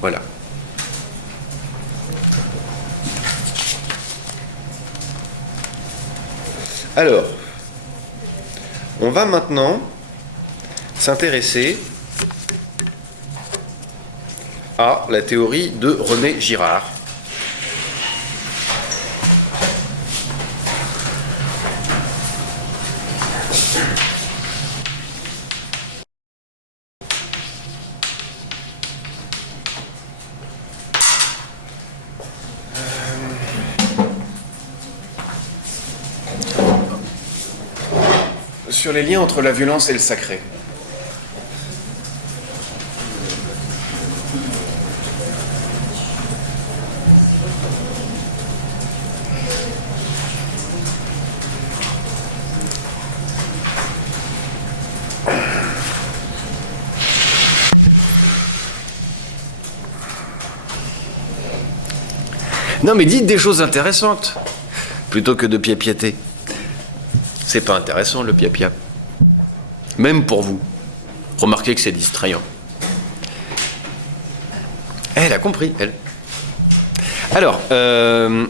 Voilà. Alors, on va maintenant s'intéresser à la théorie de René Girard. Sur les liens entre la violence et le sacré. Non mais dites des choses intéressantes, plutôt que de piapiater. C'est pas intéressant le piapia. Même pour vous. Remarquez que c'est distrayant. Elle a compris, elle. Alors, je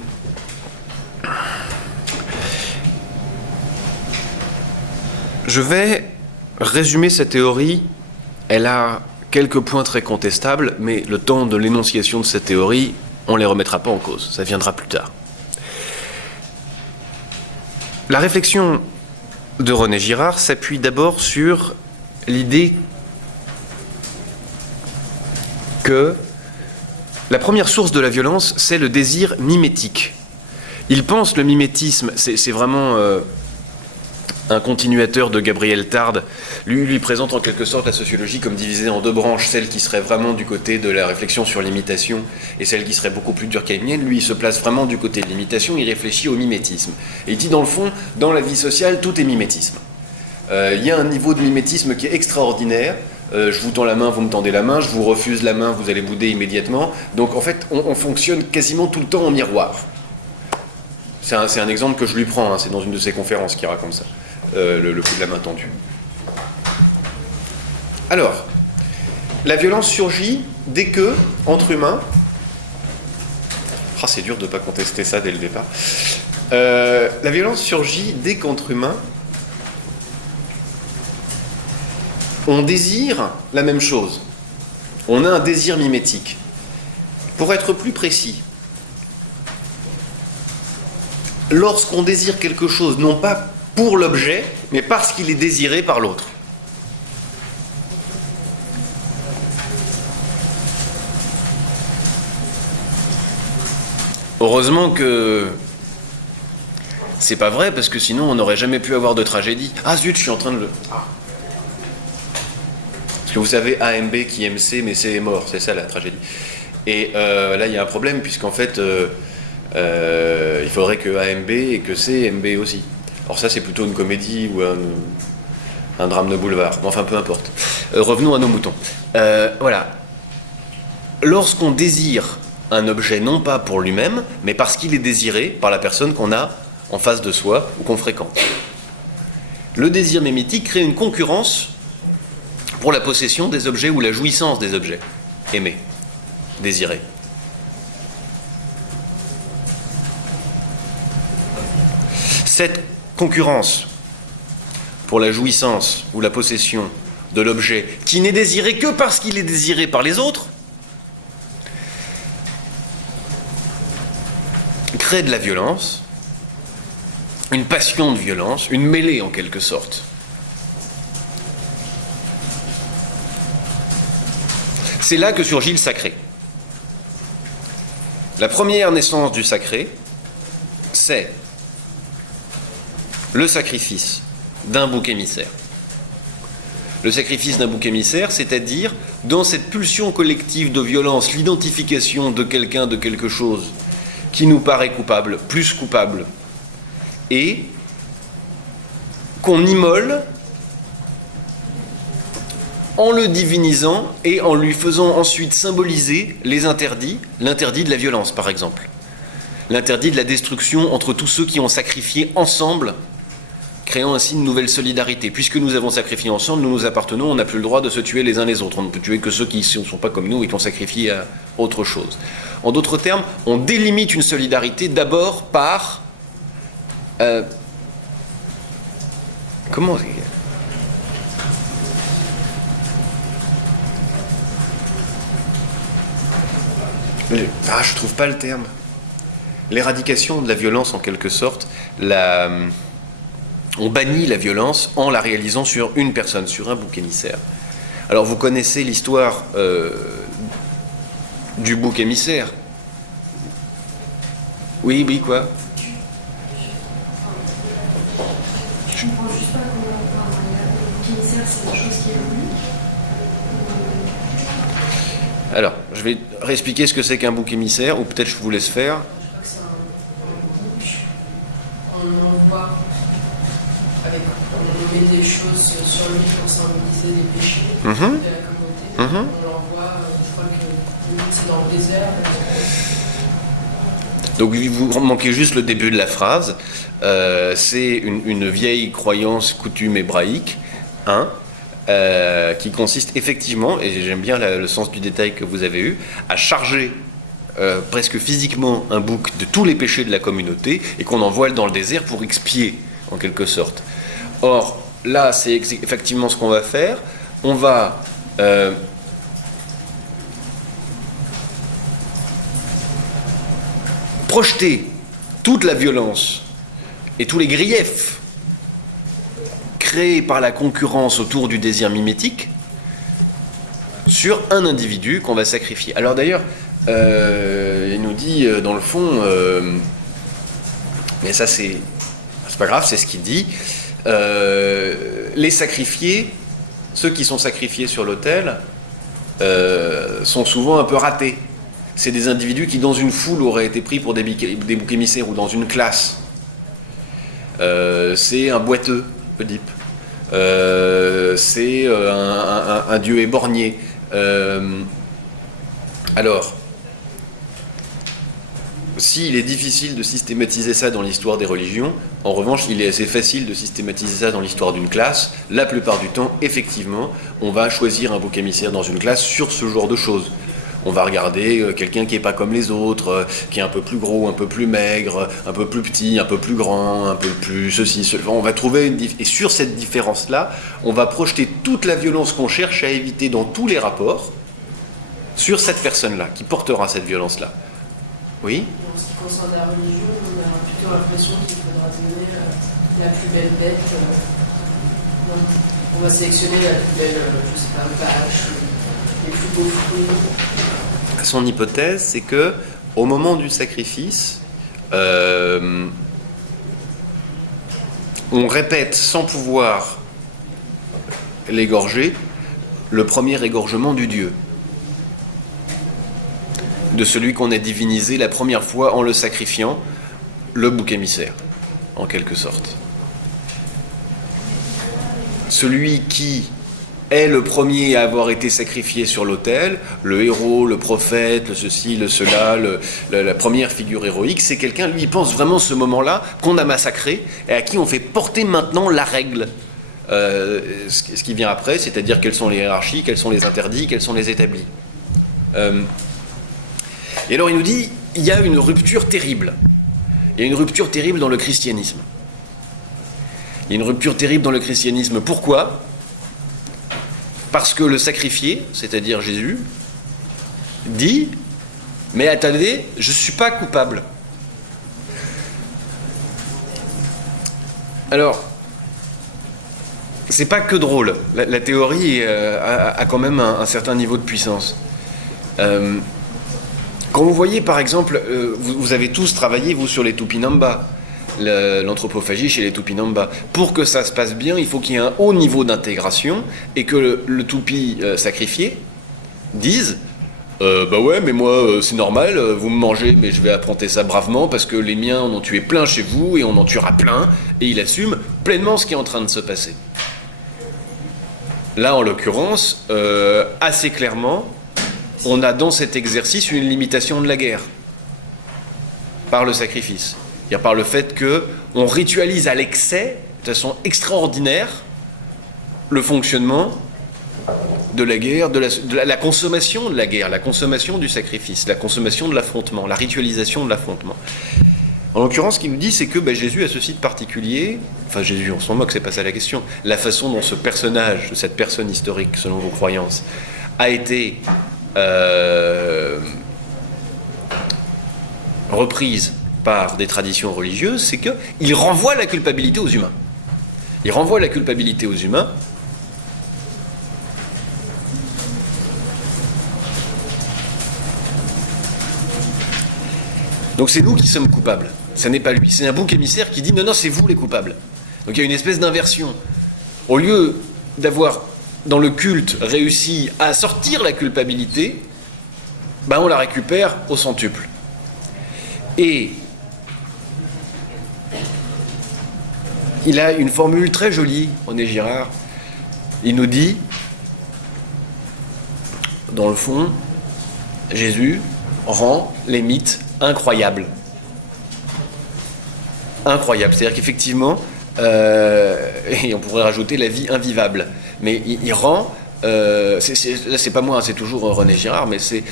vais résumer cette théorie. Elle a quelques points très contestables, mais le temps de l'énonciation de cette théorie, on ne les remettra pas en cause. Ça viendra plus tard. La réflexion de René Girard s'appuie d'abord sur l'idée que la première source de la violence, c'est le désir mimétique. Il pense le mimétisme, c'est vraiment un continuateur de Gabriel Tarde. Lui présente en quelque sorte la sociologie comme divisée en deux branches, celle qui serait vraiment du côté de la réflexion sur l'imitation et celle qui serait beaucoup plus durkheimienne. Lui, il se place vraiment du côté de l'imitation, il réfléchit au mimétisme. Et il dit, dans le fond, dans la vie sociale, tout est mimétisme. Il y a un niveau de mimétisme qui est extraordinaire. Je vous tends la main, vous me tendez la main, je vous refuse la main, vous allez bouder immédiatement. Donc en fait, on fonctionne quasiment tout le temps en miroir. C'est un exemple que je lui prends, hein, c'est dans une de ses conférences qu'il raconte ça. Le coup de la main tendue. Alors, la violence surgit dès que, entre humains, c'est dur de ne pas contester ça dès le départ, la violence surgit dès qu'entre humains, on désire la même chose. On a un désir mimétique. Pour être plus précis, lorsqu'on désire quelque chose, non pas pour l'objet, mais parce qu'il est désiré par l'autre. Heureusement que c'est pas vrai, parce que sinon on n'aurait jamais pu avoir de tragédie. Ah zut, je suis en train de le... Parce que vous savez, AMB qui aime C, mais C est mort, c'est ça la tragédie. Et là il y a un problème, puisqu'en fait il faudrait que AMB et que C MB aussi. Alors ça c'est plutôt une comédie ou un drame de boulevard, enfin peu importe. Revenons à nos moutons. Voilà. Lorsqu'on désire un objet non pas pour lui-même, mais parce qu'il est désiré par la personne qu'on a en face de soi ou qu'on fréquente. Le désir mimétique crée une concurrence pour la possession des objets ou la jouissance des objets aimés, désirés. Cette concurrence pour la jouissance ou la possession de l'objet qui n'est désiré que parce qu'il est désiré par les autres crée de la violence, une passion de violence, une mêlée en quelque sorte. C'est là que surgit le sacré. La première naissance du sacré, c'est le sacrifice d'un bouc émissaire. Le sacrifice d'un bouc émissaire, c'est-à-dire, dans cette pulsion collective de violence, l'identification de quelqu'un, de quelque chose qui nous paraît coupable, plus coupable, et qu'on immole en le divinisant et en lui faisant ensuite symboliser les interdits, l'interdit de la violence par exemple, l'interdit de la destruction entre tous ceux qui ont sacrifié ensemble créant ainsi une nouvelle solidarité. Puisque nous avons sacrifié ensemble, nous nous appartenons, on n'a plus le droit de se tuer les uns les autres. On ne peut tuer que ceux qui ne sont pas comme nous et qui ont sacrifié à autre chose. En d'autres termes, on délimite une solidarité d'abord par... comment... je trouve pas le terme. L'éradication de la violence, en quelque sorte, on bannit la violence en la réalisant sur une personne, sur un bouc émissaire. Alors vous connaissez l'histoire du bouc émissaire. Oui, quoi? Je comprends juste pas comment le bouc émissaire, c'est une chose qui évolue. Alors, je vais réexpliquer ce que c'est qu'un bouc émissaire, ou peut-être je vous laisse faire. Je crois que c'est un bouc. On envoie on met des choses sur lui pour symboliser les péchés de la communauté. On l'envoie une fois que le but c'est dans le désert. Donc vous manquez juste le début de la phrase. C'est une vieille croyance, coutume hébraïque, qui consiste effectivement, et j'aime bien le sens du détail que vous avez eu, à charger presque physiquement un bouc de tous les péchés de la communauté et qu'on envoie dans le désert pour expier, en quelque sorte. Or, là, c'est effectivement ce qu'on va faire. On va projeter toute la violence et tous les griefs créés par la concurrence autour du désir mimétique sur un individu qu'on va sacrifier. Alors d'ailleurs, il nous dit dans le fond, mais ça c'est pas grave, c'est ce qu'il dit, les sacrifiés, ceux qui sont sacrifiés sur l'autel, sont souvent un peu ratés. C'est des individus qui dans une foule auraient été pris pour des boucs émissaires ou dans une classe. C'est un boiteux, Oedipe. C'est un dieu éborgné. Alors, s'il est difficile de systématiser ça dans l'histoire des religions, en revanche, il est assez facile de systématiser ça dans l'histoire d'une classe. La plupart du temps, effectivement, on va choisir un bouc émissaire dans une classe sur ce genre de choses. On va regarder quelqu'un qui n'est pas comme les autres, qui est un peu plus gros, un peu plus maigre, un peu plus petit, un peu plus grand, un peu plus ceci, cela. On va trouver et sur cette différence-là, on va projeter toute la violence qu'on cherche à éviter dans tous les rapports sur cette personne-là, qui portera cette violence-là. Oui ? En ce qui concerne la religion, on a plutôt l'impression qu'il faudra donner la plus belle bête. On va sélectionner la plus belle, je sais pas, vache, les plus beaux fruits. Son hypothèse, c'est que au moment du sacrifice, on répète sans pouvoir l'égorger le premier égorgement du Dieu, de celui qu'on a divinisé la première fois en le sacrifiant, le bouc émissaire, en quelque sorte. Celui qui est le premier à avoir été sacrifié sur l'autel, le héros, le prophète, le ceci, le cela, la première figure héroïque, c'est quelqu'un, lui, il pense vraiment ce moment-là qu'on a massacré et à qui on fait porter maintenant la règle. Ce qui vient après, c'est-à-dire quelles sont les hiérarchies, quels sont les interdits, quels sont les établis. Et alors il nous dit, il y a une rupture terrible. Il y a une rupture terrible dans le christianisme. Il y a une rupture terrible dans le christianisme. Pourquoi ? Parce que le sacrifié, c'est-à-dire Jésus, dit « Mais attendez, je ne suis pas coupable. » Alors, c'est pas que drôle. La théorie a quand même un certain niveau de puissance. Quand vous voyez, par exemple, vous avez tous travaillé, vous, sur les Tupinamba, l'anthropophagie chez les Tupinamba. Pour que ça se passe bien, il faut qu'il y ait un haut niveau d'intégration et que le Tupi sacrifié dise bah ouais, mais moi, c'est normal, vous me mangez, mais je vais affronter ça bravement parce que les miens en ont tué plein chez vous et on en tuera plein, et il assume pleinement ce qui est en train de se passer. Là, en l'occurrence, assez clairement, on a dans cet exercice une limitation de la guerre par le sacrifice. C'est-à-dire par le fait qu'on ritualise à l'excès de façon extraordinaire le fonctionnement de la guerre, de la consommation de la guerre, la consommation du sacrifice, la consommation de l'affrontement, la ritualisation de l'affrontement. En l'occurrence, ce qu'il nous dit, c'est que Jésus a ceci de particulier, enfin Jésus, on s'en moque, c'est pas ça la question, la façon dont ce personnage, cette personne historique, selon vos croyances, a été reprise par des traditions religieuses, c'est qu'il renvoie la culpabilité aux humains. Il renvoie la culpabilité aux humains. Donc c'est nous qui sommes coupables. Ça n'est pas lui. C'est un bouc émissaire qui dit non, c'est vous les coupables. Donc il y a une espèce d'inversion. Au lieu d'avoir, dans le culte, réussi à sortir la culpabilité, on la récupère au centuple. Et il a une formule très jolie, René Girard. Il nous dit, dans le fond, Jésus rend les mythes incroyables. Incroyable. C'est-à-dire qu'effectivement, et on pourrait rajouter la vie invivable. Mais il rend, là c'est pas moi, c'est toujours René Girard, mais c'est,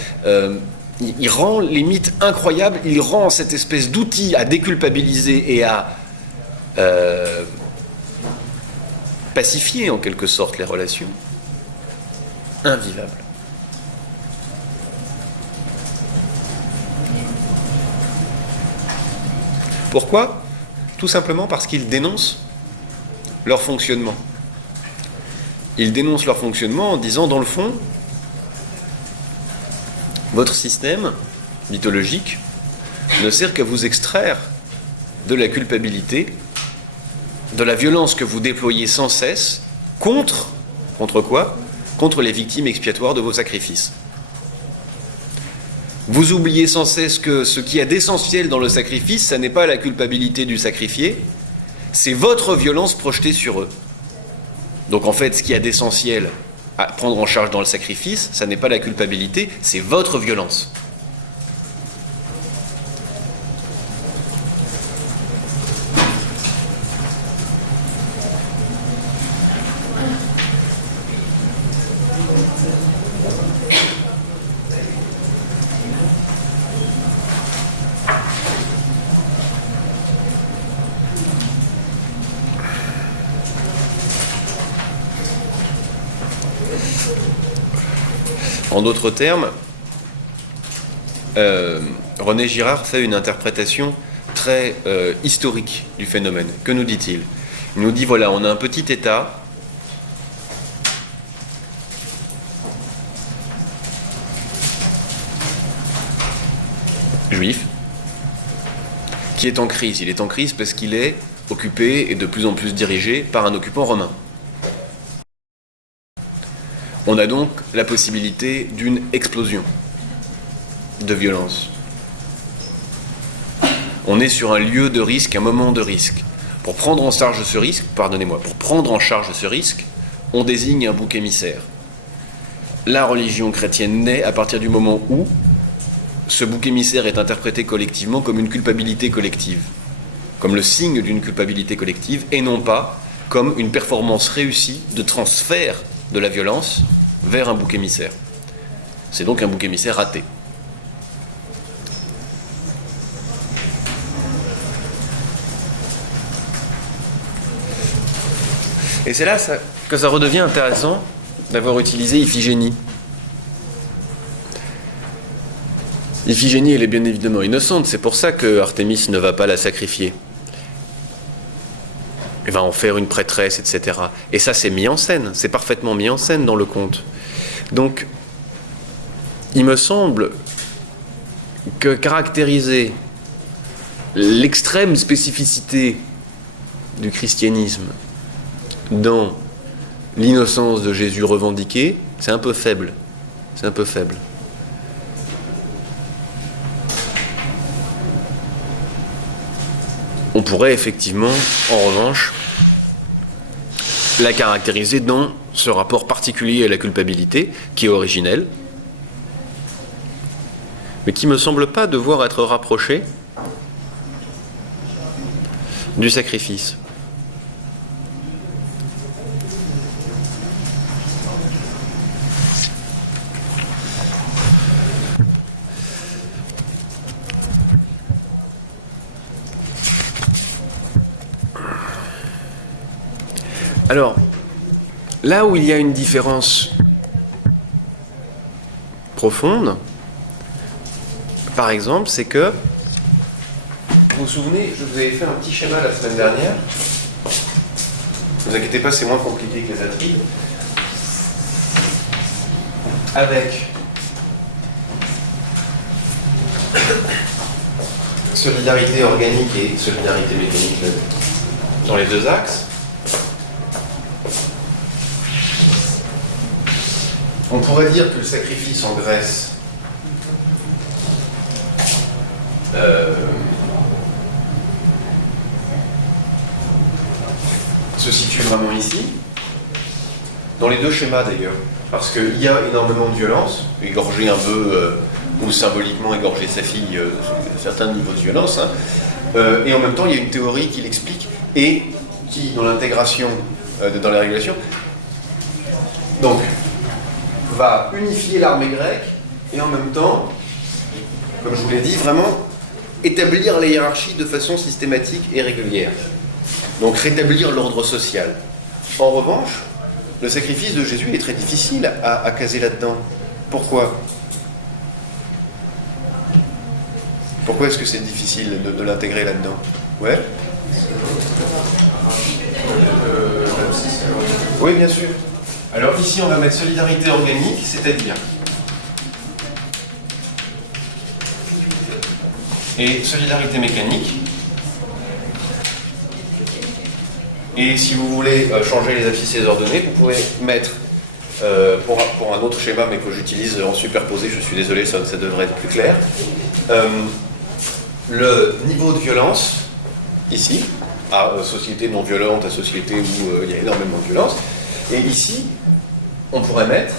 il rend les mythes incroyables, il rend cette espèce d'outil à déculpabiliser et à pacifier en quelque sorte les relations, invivable. Pourquoi ? Tout simplement parce qu'il dénonce leur fonctionnement. Il dénonce leur fonctionnement en disant, dans le fond, votre système mythologique ne sert qu'à vous extraire de la culpabilité, de la violence que vous déployez sans cesse contre quoi ? Contre les victimes expiatoires de vos sacrifices. Vous oubliez sans cesse que ce qui est d'essentiel dans le sacrifice, ça n'est pas la culpabilité du sacrifié, c'est votre violence projetée sur eux. Donc en fait, ce qui est d'essentiel à prendre en charge dans le sacrifice, ça n'est pas la culpabilité, c'est votre violence. En d'autres termes, René Girard fait une interprétation très historique du phénomène. Que nous dit-il ? Il nous dit, voilà, on a un petit État juif qui est en crise. Il est en crise parce qu'il est occupé et de plus en plus dirigé par un occupant romain. On a donc la possibilité d'une explosion de violence. On est sur un lieu de risque, un moment de risque. Pour prendre en charge ce risque, pour prendre en charge ce risque, on désigne un bouc émissaire. La religion chrétienne naît à partir du moment où ce bouc émissaire est interprété collectivement comme une culpabilité collective, comme le signe d'une culpabilité collective, et non pas comme une performance réussie de transfert de la violence vers un bouc émissaire. C'est donc un bouc émissaire raté. Et c'est là que ça redevient intéressant d'avoir utilisé Iphigénie. Iphigénie, elle est bien évidemment innocente, c'est pour ça que Artémis ne va pas la sacrifier. Elle va en faire une prêtresse, etc. Et ça, c'est mis en scène, c'est parfaitement mis en scène dans le conte. Donc, il me semble que caractériser l'extrême spécificité du christianisme dans l'innocence de Jésus revendiquée, c'est un peu faible. C'est un peu faible. On pourrait effectivement, en revanche, la caractériser dans ce rapport particulier à la culpabilité, qui est originel, mais qui ne me semble pas devoir être rapproché du sacrifice. Alors, là où il y a une différence profonde, par exemple, c'est que, vous vous souvenez, je vous avais fait un petit schéma la semaine dernière. Ne vous inquiétez pas, c'est moins compliqué que les Atrides. Avec solidarité organique et solidarité mécanique dans les deux axes. On pourrait dire que le sacrifice en Grèce se situe vraiment ici, dans les deux schémas d'ailleurs, parce qu'il y a énormément de violence, égorger un bœuf ou symboliquement égorger sa fille, certains niveaux de violence, hein, et en même temps il y a une théorie qui l'explique et qui, dans l'intégration, dans la régulation, donc va unifier l'armée grecque et en même temps, comme je vous l'ai dit, vraiment établir la hiérarchie de façon systématique et régulière. Donc rétablir l'ordre social. En revanche, le sacrifice de Jésus est très difficile à caser là-dedans. Pourquoi ? Pourquoi est-ce que c'est difficile de l'intégrer là-dedans ? Ouais ? Oui, bien sûr. Alors ici, on va mettre solidarité organique, c'est-à-dire... Et solidarité mécanique. Et si vous voulez changer les abscissés ordonnés, vous pouvez mettre, pour un autre schéma, mais que j'utilise en superposé, je suis désolé, ça devrait être plus clair, le niveau de violence, ici, à société non violente, à société où il y a énormément de violence, et ici, on pourrait mettre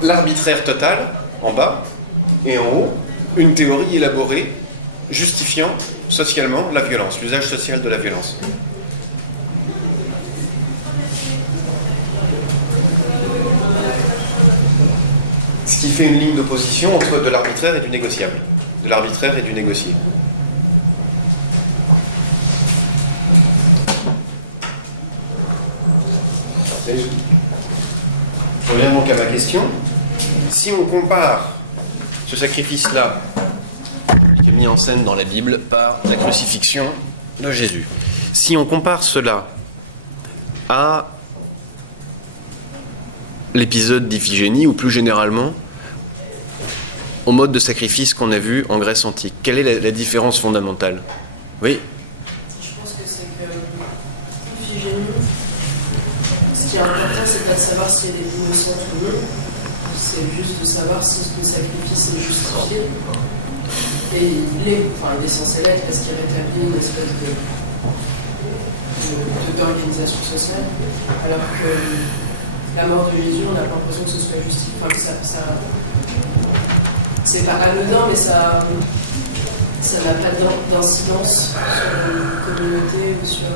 l'arbitraire total en bas, et en haut, une théorie élaborée justifiant socialement la violence, l'usage social de la violence. Ce qui fait une ligne d'opposition entre de l'arbitraire et du négociable, de l'arbitraire et du négocié. Je reviens donc à ma question. Si on compare ce sacrifice-là, qui est mis en scène dans la Bible par la crucifixion de Jésus, si on compare cela à l'épisode d'Iphigénie, ou plus généralement au mode de sacrifice qu'on a vu en Grèce antique, quelle est la différence fondamentale ? Oui ? Je pense que c'est que Iphigénie, ce qui est important, c'est pas de savoir si elle est innocente ou non, c'est juste de savoir si le sacrifice est justifié. Et il est censé l'être parce qu'il rétablit une espèce d'organisation sociale, alors que la mort de Jésus, on n'a pas l'impression que ce soit justifié. Enfin, c'est pas anodin, mais ça n'a pas d'incidence sur une communauté ou sur.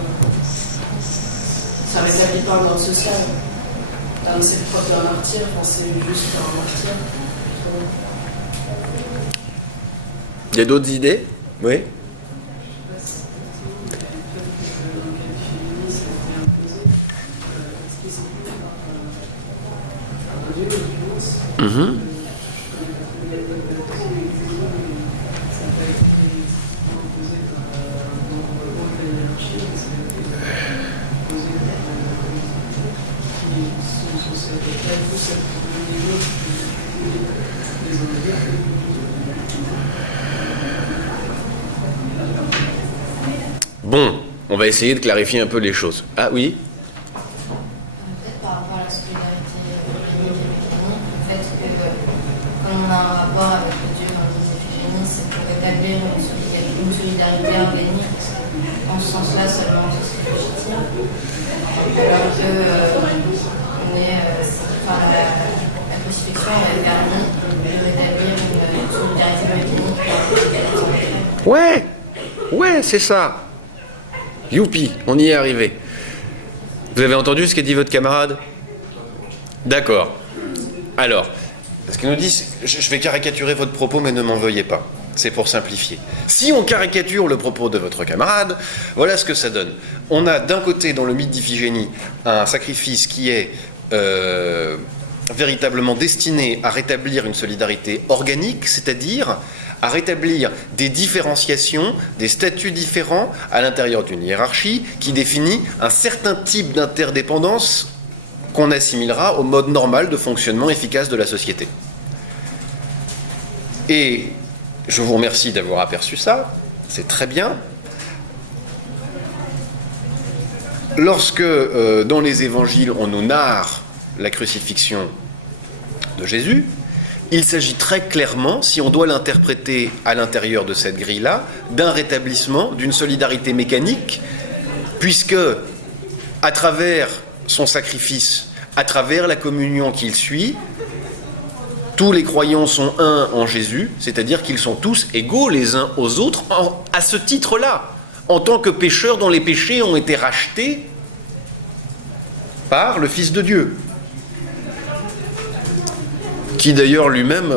Ça rétablit pas un ordre social. C'est le propre d'un martyr, c'est juste un martyr. Il y a d'autres idées ? Oui ? Mmh. Bon, on va essayer de clarifier un peu les choses. Ah oui ? Peut-être par rapport à la solidarité mécanique, le fait que, comme on a un rapport avec le Dieu dans les Iphigénies, c'est pour établir une solidarité organique, en ce sens-là seulement ce serait légitime, alors que la crucifixion aurait permis de rétablir une solidarité mécanique. Ouais, c'est ça. Youpi, on y est arrivé. Vous avez entendu ce qu'a dit votre camarade ? D'accord. Alors, ce qu'il nous dit, je vais caricaturer votre propos, mais ne m'en veuillez pas. C'est pour simplifier. Si on caricature le propos de votre camarade, voilà ce que ça donne. On a d'un côté, dans le mythe d'Iphigénie, un sacrifice qui est véritablement destiné à rétablir une solidarité organique, c'est-à-dire à rétablir des différenciations, des statuts différents à l'intérieur d'une hiérarchie qui définit un certain type d'interdépendance qu'on assimilera au mode normal de fonctionnement efficace de la société. Et je vous remercie d'avoir aperçu ça, c'est très bien. Lorsque, dans les évangiles, on nous narre la crucifixion de Jésus, il s'agit très clairement, si on doit l'interpréter à l'intérieur de cette grille-là, d'un rétablissement, d'une solidarité mécanique, puisque, à travers son sacrifice, à travers la communion qu'il suit, tous les croyants sont un en Jésus, c'est-à-dire qu'ils sont tous égaux les uns aux autres, à ce titre-là, en tant que pécheurs dont les péchés ont été rachetés par le Fils de Dieu, qui d'ailleurs lui-même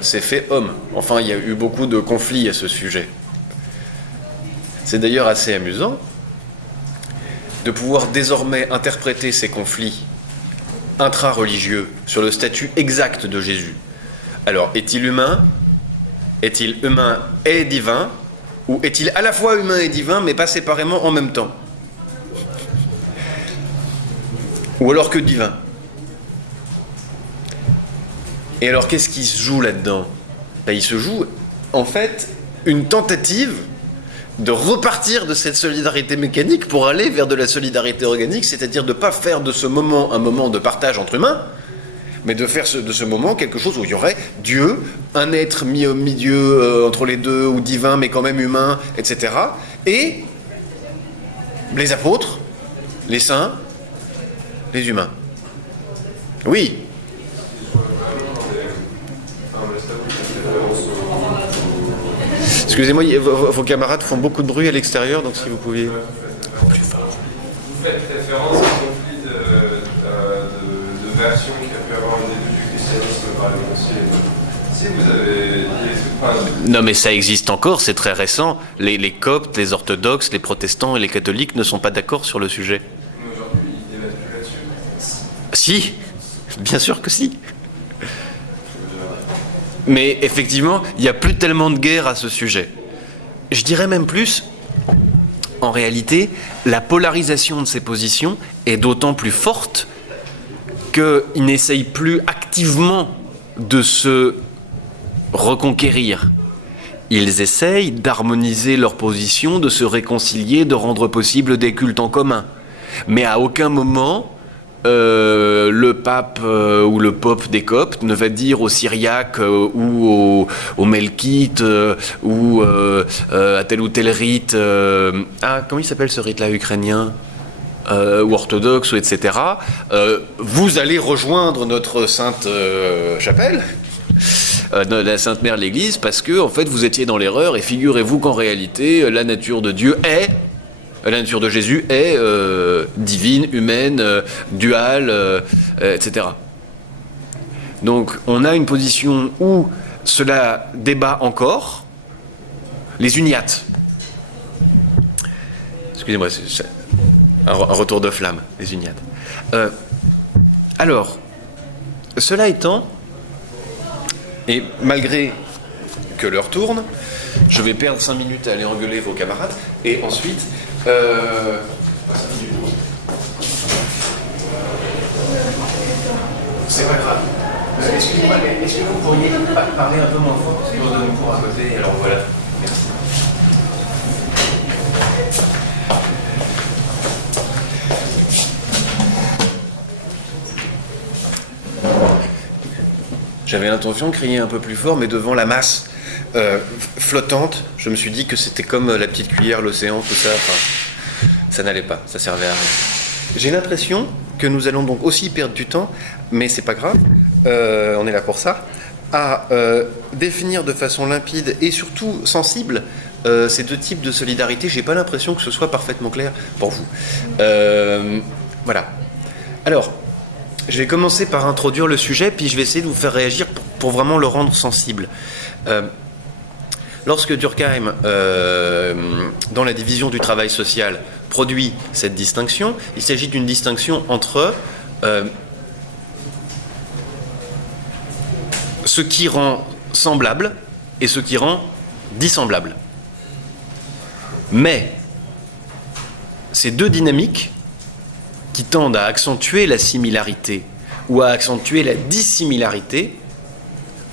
s'est fait homme. Enfin, il y a eu beaucoup de conflits à ce sujet. C'est d'ailleurs assez amusant de pouvoir désormais interpréter ces conflits intra-religieux sur le statut exact de Jésus. Alors, est-il humain? Est-il humain et divin? Ou est-il à la fois humain et divin, mais pas séparément en même temps? Ou alors que divin? Et alors, qu'est-ce qui se joue là-dedans? Il se joue, en fait, une tentative de repartir de cette solidarité mécanique pour aller vers de la solidarité organique, c'est-à-dire de ne pas faire de ce moment un moment de partage entre humains, mais de faire de ce moment quelque chose où il y aurait Dieu, un être mis au milieu entre les deux, ou divin, mais quand même humain, etc. Et les apôtres, les saints, les humains. Oui. Excusez-moi, vos camarades font beaucoup de bruit à l'extérieur, donc si vous pouviez... Plus fort. Vous faites référence à un conflit de version qui a pu avoir au début du christianisme par les conciles. Si vous avez... Non, mais ça existe encore, c'est très récent. Les coptes, les orthodoxes, les protestants et les catholiques ne sont pas d'accord sur le sujet. Mais aujourd'hui, ils débattent plus là-dessus. Si, bien sûr que si. Mais effectivement, il n'y a plus tellement de guerre à ce sujet. Je dirais même plus, en réalité, la polarisation de ces positions est d'autant plus forte qu'ils n'essayent plus activement de se reconquérir. Ils essayent d'harmoniser leurs positions, de se réconcilier, de rendre possible des cultes en commun. Mais à aucun moment... le pape ou le pope des Coptes ne va dire aux Syriaques ou aux Melkites ou à tel ou tel rite. Comment il s'appelle ce rite-là ukrainien ou orthodoxe, ou etc. Vous allez rejoindre notre sainte chapelle, la Sainte Mère l'Église, parce que en fait vous étiez dans l'erreur, et figurez-vous qu'en réalité la nature de Dieu est... La nature de Jésus est divine, humaine, duale, etc. Donc on a une position où cela débat encore. Les uniates. Excusez-moi, c'est un retour de flamme, les uniates. Alors, cela étant, et malgré que l'heure tourne, je vais perdre 5 minutes à aller engueuler vos camarades, et ensuite... C'est pas grave. Excusez-moi, est-ce que vous pourriez parler un peu moins fort parce que vous donnez cours à côté? Alors voilà, merci. J'avais l'intention de crier un peu plus fort, mais devant la masse flottante, je me suis dit que c'était comme la petite cuillère, l'océan, tout ça. Enfin, ça n'allait pas, ça servait à rien. J'ai l'impression que nous allons donc aussi perdre du temps, mais c'est pas grave, on est là pour ça, à définir de façon limpide et surtout sensible ces deux types de solidarité. J'ai pas l'impression que ce soit parfaitement clair pour vous. Voilà. Alors, je vais commencer par introduire le sujet, puis je vais essayer de vous faire réagir pour vraiment le rendre sensible. lorsque Durkheim, dans la division du travail social, produit cette distinction, il s'agit d'une distinction entre ce qui rend semblable et ce qui rend dissemblable. Mais ces deux dynamiques qui tendent à accentuer la similarité ou à accentuer la dissimilarité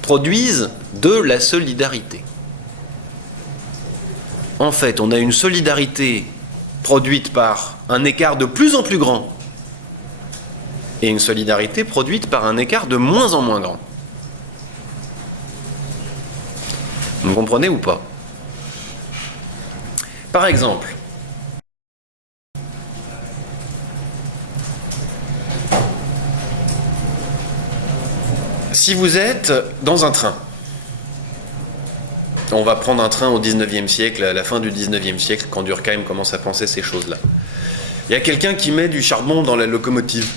produisent de la solidarité. En fait, on a une solidarité produite par un écart de plus en plus grand et une solidarité produite par un écart de moins en moins grand. Vous comprenez ou pas? Par exemple, si vous êtes dans un train, on va prendre un train au 19e siècle, à la fin du 19e siècle, quand Durkheim commence à penser ces choses-là. Il y a quelqu'un qui met du charbon dans la locomotive.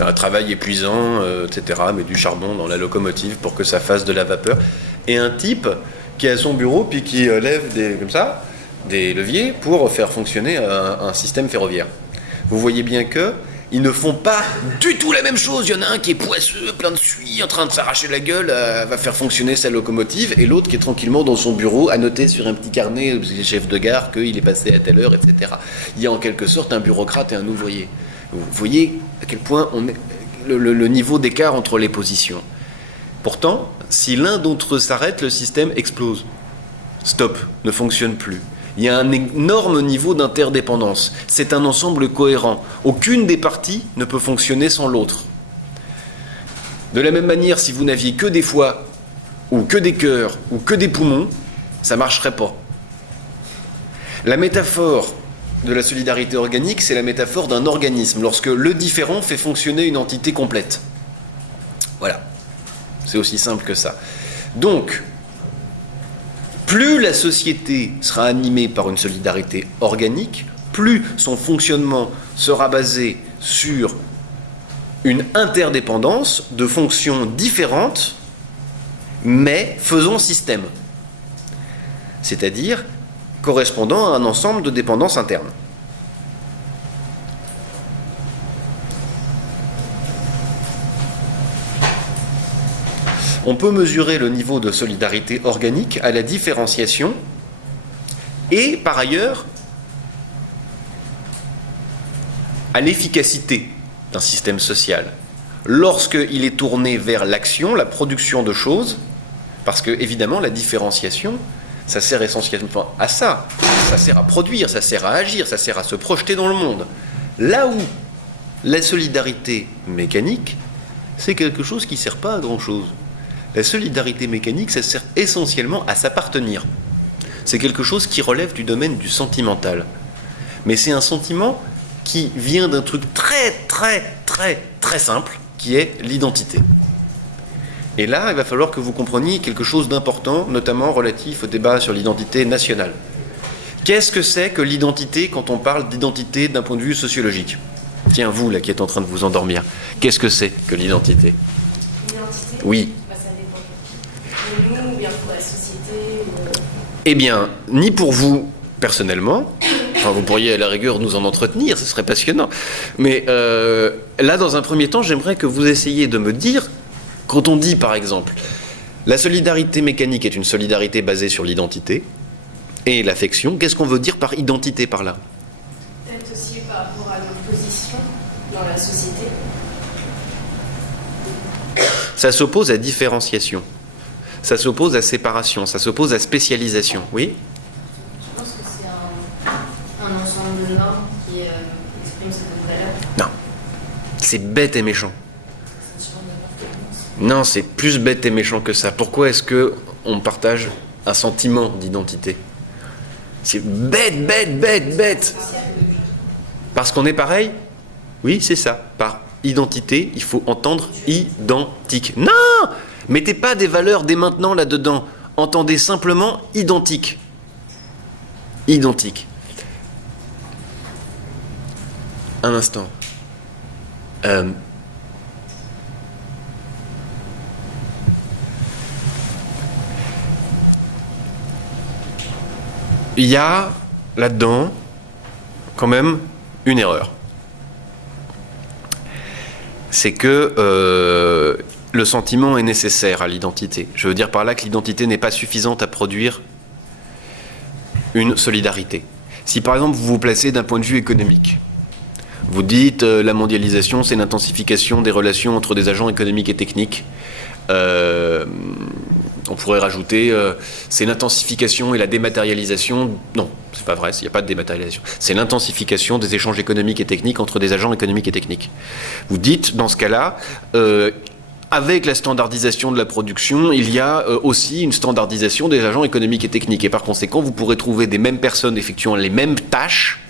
Un travail épuisant, etc., met du charbon dans la locomotive pour que ça fasse de la vapeur. Et un type qui est à son bureau, puis qui lève des leviers pour faire fonctionner un système ferroviaire. Vous voyez bien que ils ne font pas du tout la même chose. Il y en a un qui est poisseux, plein de suie, en train de s'arracher la gueule, va faire fonctionner sa locomotive, et l'autre qui est tranquillement dans son bureau, à noter sur un petit carnet, chef de gare, qu'il est passé à telle heure, etc. Il y a en quelque sorte un bureaucrate et un ouvrier. Vous voyez à quel point on est le niveau d'écart entre les positions. Pourtant, si l'un d'entre eux s'arrête, le système explose. Stop, ne fonctionne plus. Il y a un énorme niveau d'interdépendance. C'est un ensemble cohérent. Aucune des parties ne peut fonctionner sans l'autre. De la même manière, si vous n'aviez que des foies, ou que des cœurs, ou que des poumons, ça ne marcherait pas. La métaphore de la solidarité organique, c'est la métaphore d'un organisme, lorsque le différent fait fonctionner une entité complète. Voilà. C'est aussi simple que ça. Donc, plus la société sera animée par une solidarité organique, plus son fonctionnement sera basé sur une interdépendance de fonctions différentes, mais faisant système. C'est-à-dire correspondant à un ensemble de dépendances internes. On peut mesurer le niveau de solidarité organique à la différenciation et, par ailleurs, à l'efficacité d'un système social. Lorsqu'il est tourné vers l'action, la production de choses, parce que, évidemment, la différenciation, ça sert essentiellement à ça. Ça sert à produire, ça sert à agir, ça sert à se projeter dans le monde. Là où la solidarité mécanique, c'est quelque chose qui ne sert pas à grand-chose. La solidarité mécanique, ça sert essentiellement à s'appartenir. C'est quelque chose qui relève du domaine du sentimental. Mais c'est un sentiment qui vient d'un truc très, très, très, très simple, qui est l'identité. Et là, il va falloir que vous compreniez quelque chose d'important, notamment relatif au débat sur l'identité nationale. Qu'est-ce que c'est que l'identité quand on parle d'identité d'un point de vue sociologique? Tiens, vous, là, qui êtes en train de vous endormir, qu'est-ce que c'est que l'identité? L'identité? Oui. Ça dépend. Pour nous, ou bien pour la société Eh bien, ni pour vous, personnellement, enfin, vous pourriez à la rigueur nous en entretenir, ce serait passionnant, mais là, dans un premier temps, j'aimerais que vous essayiez de me dire, quand on dit, par exemple, la solidarité mécanique est une solidarité basée sur l'identité et l'affection, qu'est-ce qu'on veut dire par identité par là? peut-être aussi par rapport à notre position dans la société. Ça s'oppose à différenciation, ça s'oppose à séparation, ça s'oppose à spécialisation, oui? Je pense que c'est un ensemble de normes qui exprime cette valeur. Non, c'est bête et méchant. C'est une sorte d'appartenance. Non, c'est plus bête et méchant que ça. Pourquoi est-ce qu'on partage un sentiment d'identité? C'est bête, bête, bête, bête. Parce qu'on est pareil? Oui, c'est ça. Par identité, il faut entendre identique. Non! Mettez pas des valeurs dès maintenant là-dedans. Entendez simplement identique. Identique. Un instant. il y a là-dedans quand même une erreur. C'est que le sentiment est nécessaire à l'identité. Je veux dire par là que l'identité n'est pas suffisante à produire une solidarité. Si par exemple vous vous placez d'un point de vue économique, vous dites la mondialisation c'est l'intensification des relations entre des agents économiques et techniques, on pourrait rajouter c'est l'intensification et la dématérialisation. Non, c'est pas vrai, il n'y a pas de dématérialisation. C'est l'intensification des échanges économiques et techniques entre des agents économiques et techniques. Vous dites, dans ce cas-là, avec la standardisation de la production, il y a aussi une standardisation des agents économiques et techniques. Et par conséquent, vous pourrez trouver des mêmes personnes effectuant les mêmes tâches,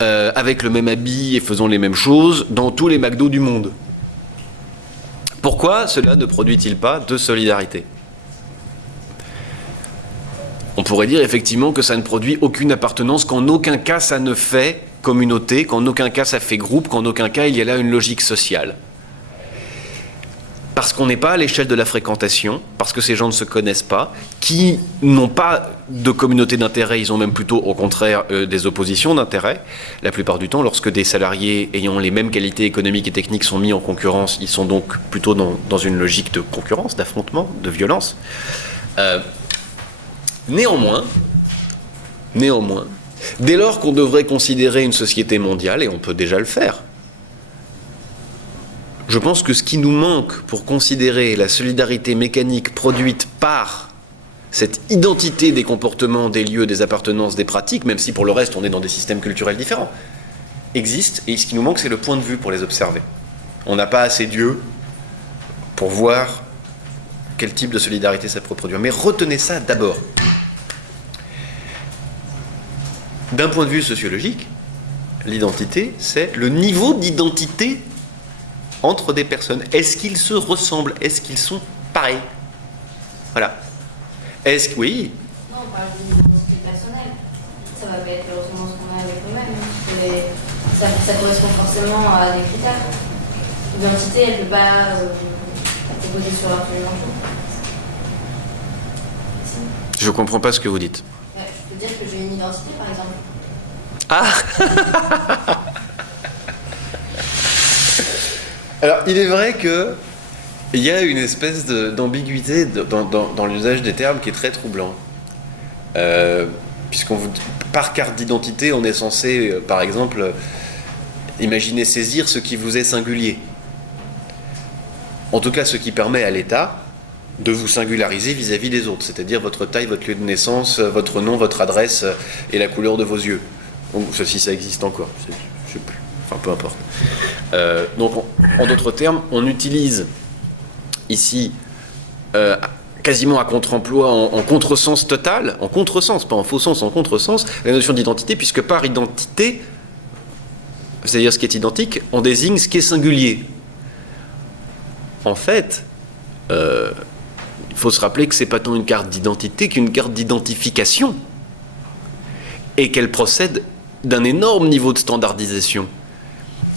avec le même habit et faisant les mêmes choses, dans tous les McDo du monde. Pourquoi cela ne produit-il pas de solidarité ? On pourrait dire effectivement que ça ne produit aucune appartenance, qu'en aucun cas ça ne fait communauté, qu'en aucun cas ça fait groupe, qu'en aucun cas il y a là une logique sociale. Parce qu'on n'est pas à l'échelle de la fréquentation, parce que ces gens ne se connaissent pas, qui n'ont pas de communauté d'intérêt, ils ont même plutôt au contraire des oppositions d'intérêt. La plupart du temps, lorsque des salariés ayant les mêmes qualités économiques et techniques sont mis en concurrence, ils sont donc plutôt dans une logique de concurrence, d'affrontement, de violence. Néanmoins, dès lors qu'on devrait considérer une société mondiale, et on peut déjà le faire, je pense que ce qui nous manque pour considérer la solidarité mécanique produite par cette identité des comportements, des lieux, des appartenances, des pratiques, même si pour le reste on est dans des systèmes culturels différents, existe, et ce qui nous manque c'est le point de vue pour les observer. On n'a pas assez d'yeux pour voir quel type de solidarité ça peut produire. Mais retenez ça d'abord. D'un point de vue sociologique, l'identité, c'est le niveau d'identité entre des personnes. Est-ce qu'ils se ressemblent? Est-ce qu'ils sont pareils? Voilà. Est-ce que oui? Non, on parle d'identité personnelle. Ça va pas être le ressemblance qu'on a avec nous-mêmes. Ça correspond forcément à des critères. L'identité, elle ne peut pas reposer sur absolument tout. Je comprends pas ce que vous dites. Je peux dire que j'ai une identité, par exemple. Ah. Alors, il est vrai qu'il y a une espèce d'ambiguïté dans l'usage des termes qui est très troublant. Par carte d'identité, on est censé, par exemple, imaginer saisir ce qui vous est singulier. En tout cas, ce qui permet à l'État de vous singulariser vis-à-vis des autres, c'est-à-dire votre taille, votre lieu de naissance, votre nom, votre adresse et la couleur de vos yeux. Donc, si ça existe encore, je ne sais plus. Enfin, peu importe. Donc, en d'autres termes, on utilise ici, quasiment à contre-emploi, en contresens total, en contresens, pas en faux sens, en contresens, la notion d'identité, puisque par identité, c'est-à-dire ce qui est identique, on désigne ce qui est singulier. En fait, il faut se rappeler que c'est pas tant une carte d'identité qu'une carte d'identification, et qu'elle procède d'un énorme niveau de standardisation.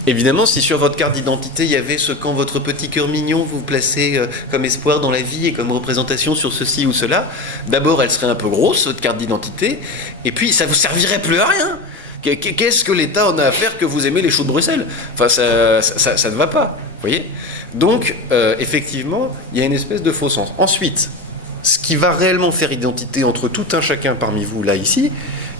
Évidemment, si sur votre carte d'identité, il y avait ce qu'en votre petit cœur mignon, vous placez comme espoir dans la vie et comme représentation sur ceci ou cela, d'abord, elle serait un peu grosse, votre carte d'identité, et puis ça ne vous servirait plus à rien. Qu'est-ce que l'État en a à faire que vous aimez les choux de Bruxelles? Enfin, ça ne va pas, vous voyez? Donc, effectivement, il y a une espèce de faux sens. Ensuite, ce qui va réellement faire identité entre tout un chacun parmi vous, là, ici,